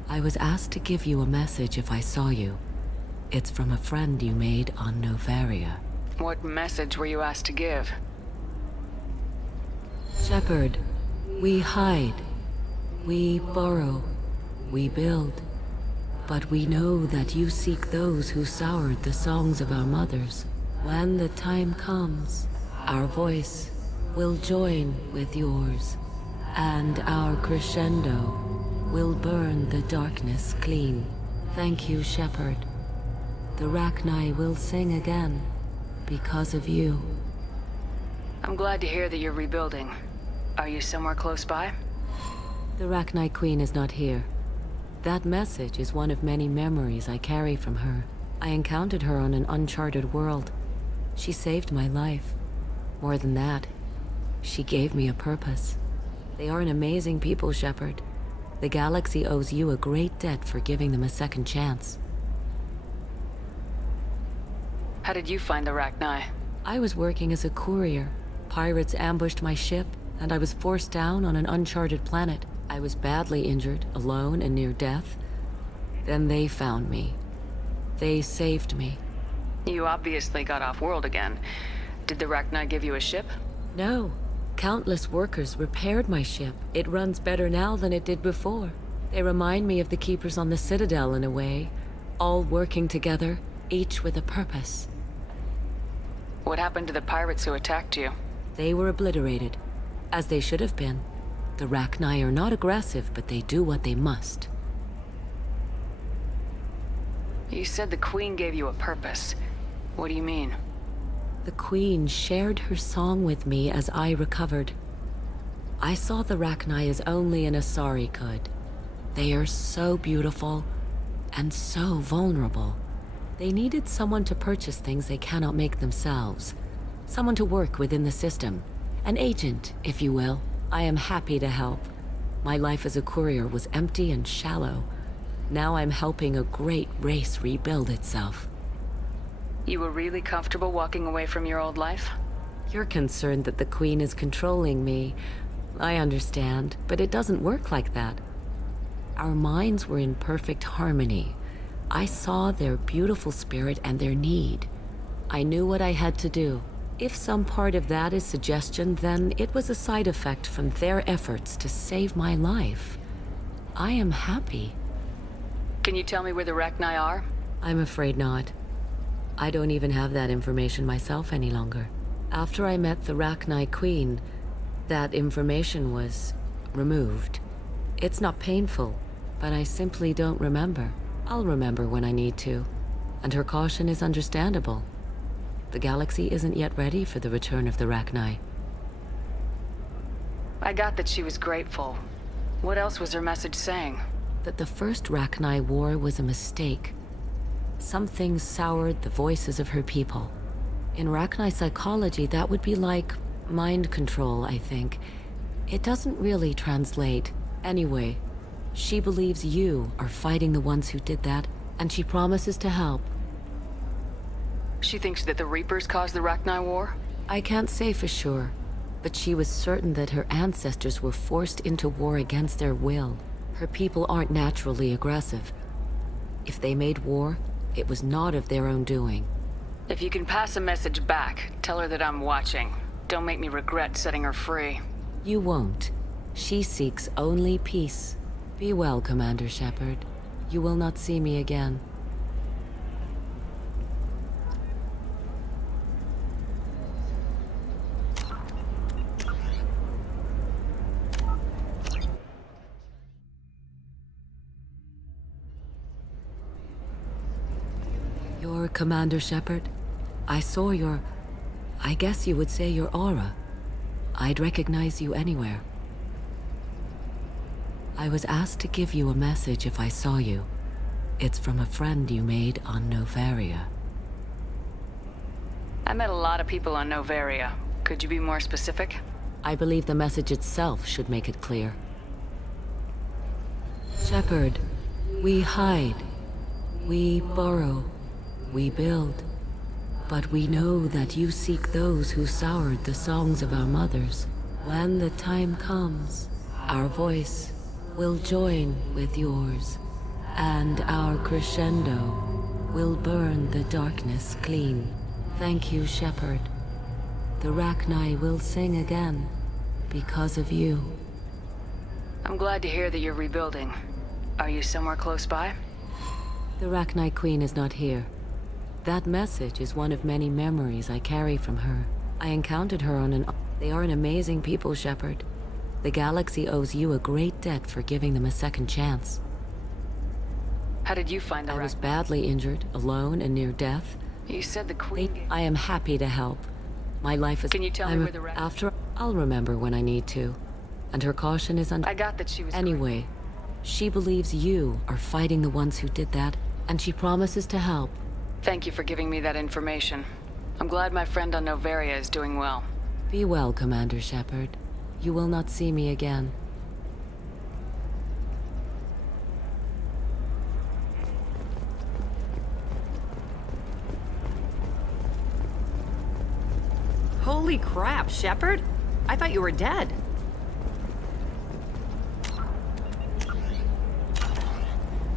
I was asked to give you a message if I saw you. It's from a friend you made on Novaria. What message were you asked to give? Shepard, we hide. We burrow. We build. But we know that you seek those who soured the songs of our mothers. When the time comes, our voice will join with yours, and our crescendo will burn the darkness clean. Thank you, Shepard. The Rachni will sing again because of you. I'm glad to hear that you're rebuilding. Are you somewhere close by? The Rachni Queen is not here. That message is one of many memories I carry from her. I encountered her on an uncharted world. She saved my life. More than that, she gave me a purpose. They are an amazing people, Shepard. The galaxy owes you a great debt for giving them a second chance. How did you find the Rachni? I was working as a courier. Pirates ambushed my ship, and I was forced down on an uncharted planet. I was badly injured, alone and near death. Then they found me. They saved me. You obviously got off-world again. Did the Rachni give you a ship? No. Countless workers repaired my ship. It runs better now than it did before. They remind me of the Keepers on the Citadel in a way. All working together, each with a purpose. What happened to the pirates who attacked you? They were obliterated, as they should have been. The Rachni are not aggressive, but they do what they must. You said the Queen gave you a purpose. What do you mean? The Queen shared her song with me as I recovered. I saw the Rachni as only an Asari could. They are so beautiful and so vulnerable. They needed someone to purchase things they cannot make themselves. Someone to work within the system. An agent, if you will. I am happy to help. My life as a courier was empty and shallow. Now I'm helping a great race rebuild itself. You were really comfortable walking away from your old life? You're concerned that the Queen is controlling me. I understand, but it doesn't work like that. Our minds were in perfect harmony. I saw their beautiful spirit and their need. I knew what I had to do. If some part of that is suggestion, then it was a side effect from their efforts to save my life. I am happy. Can you tell me where the Rachni are? I'm afraid not. I don't even have that information myself any longer. After I met the Rachni Queen, that information was removed. It's not painful, but I simply don't remember. I'll remember when I need to, and her caution is understandable. The galaxy isn't yet ready for the return of the Rachni. I got that she was grateful. What else was her message saying? That the first Rachni war was a mistake. Something soured the voices of her people. In Rachni psychology, that would be like Mind control, I think. It doesn't really translate. Anyway, she believes you are fighting the ones who did that, and she promises to help. She thinks that the Reapers caused the Rachni War? I can't say for sure, but she was certain that her ancestors were forced into war against their will. Her people aren't naturally aggressive. If they made war, it was not of their own doing. If you can pass a message back, tell her that I'm watching. Don't make me regret setting her free. You won't. She seeks only peace. Be well, Commander Shepard. You will not see me again. You're Commander Shepard? I saw your... I guess you would say your aura. I'd recognize you anywhere. I was asked to give you a message if I saw you. It's from a friend you made on Noveria. I met a lot of people on Noveria. Could you be more specific? I believe the message itself should make it clear. Shepard, we hide. We burrow. We build. But we know that you seek those who soured the songs of our mothers. When the time comes, our voice will join with yours, and our crescendo will burn the darkness clean. Thank you, Shepard. The Rachni will sing again because of you. I'm glad to hear that you're rebuilding. Are you somewhere close by? The Rachni Queen is not here. That message is one of many memories I carry from her. I encountered her on an... They are an amazing people, Shepard. The galaxy owes you a great debt for giving them a second chance. How did you find the I was badly injured, alone, and near death. You said the Queen... I am happy to help. My life is... Can you tell me where the Rachni... After... I'll remember when I need to. And her caution is I got that she was... Anyway, she believes you are fighting the ones who did that, and she promises to help. Thank you for giving me that information. I'm glad my friend on Noveria is doing well. Be well, Commander Shepard. You will not see me again. Holy crap, Shepard! I thought you were dead.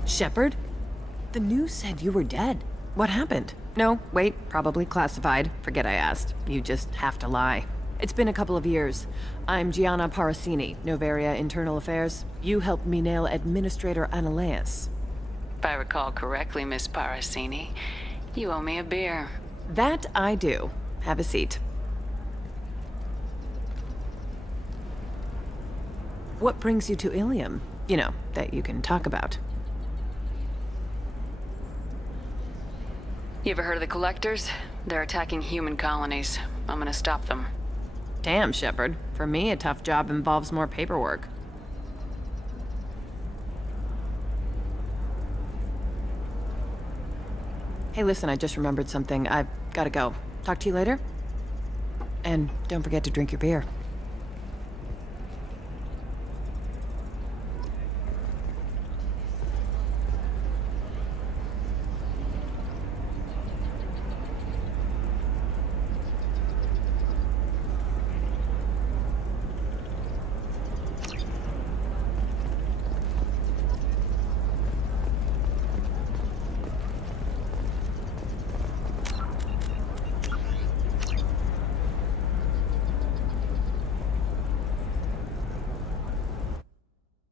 Shepard? The news said you were dead. What happened? No, wait, probably classified. Forget I asked. You just have to lie. It's been a couple of years. I'm Gianna Parasini, Noveria Internal Affairs. You helped me nail Administrator Analeas. If I recall correctly, Miss Parasini, you owe me a beer. That I do. Have a seat. What brings you to Ilium? You know, that you can talk about. You ever heard of the Collectors? They're attacking human colonies. I'm gonna stop them. Damn, Shepard. For me, a tough job involves more paperwork. Hey, listen, I just remembered something. I've gotta go. Talk to you later? And don't forget to drink your beer.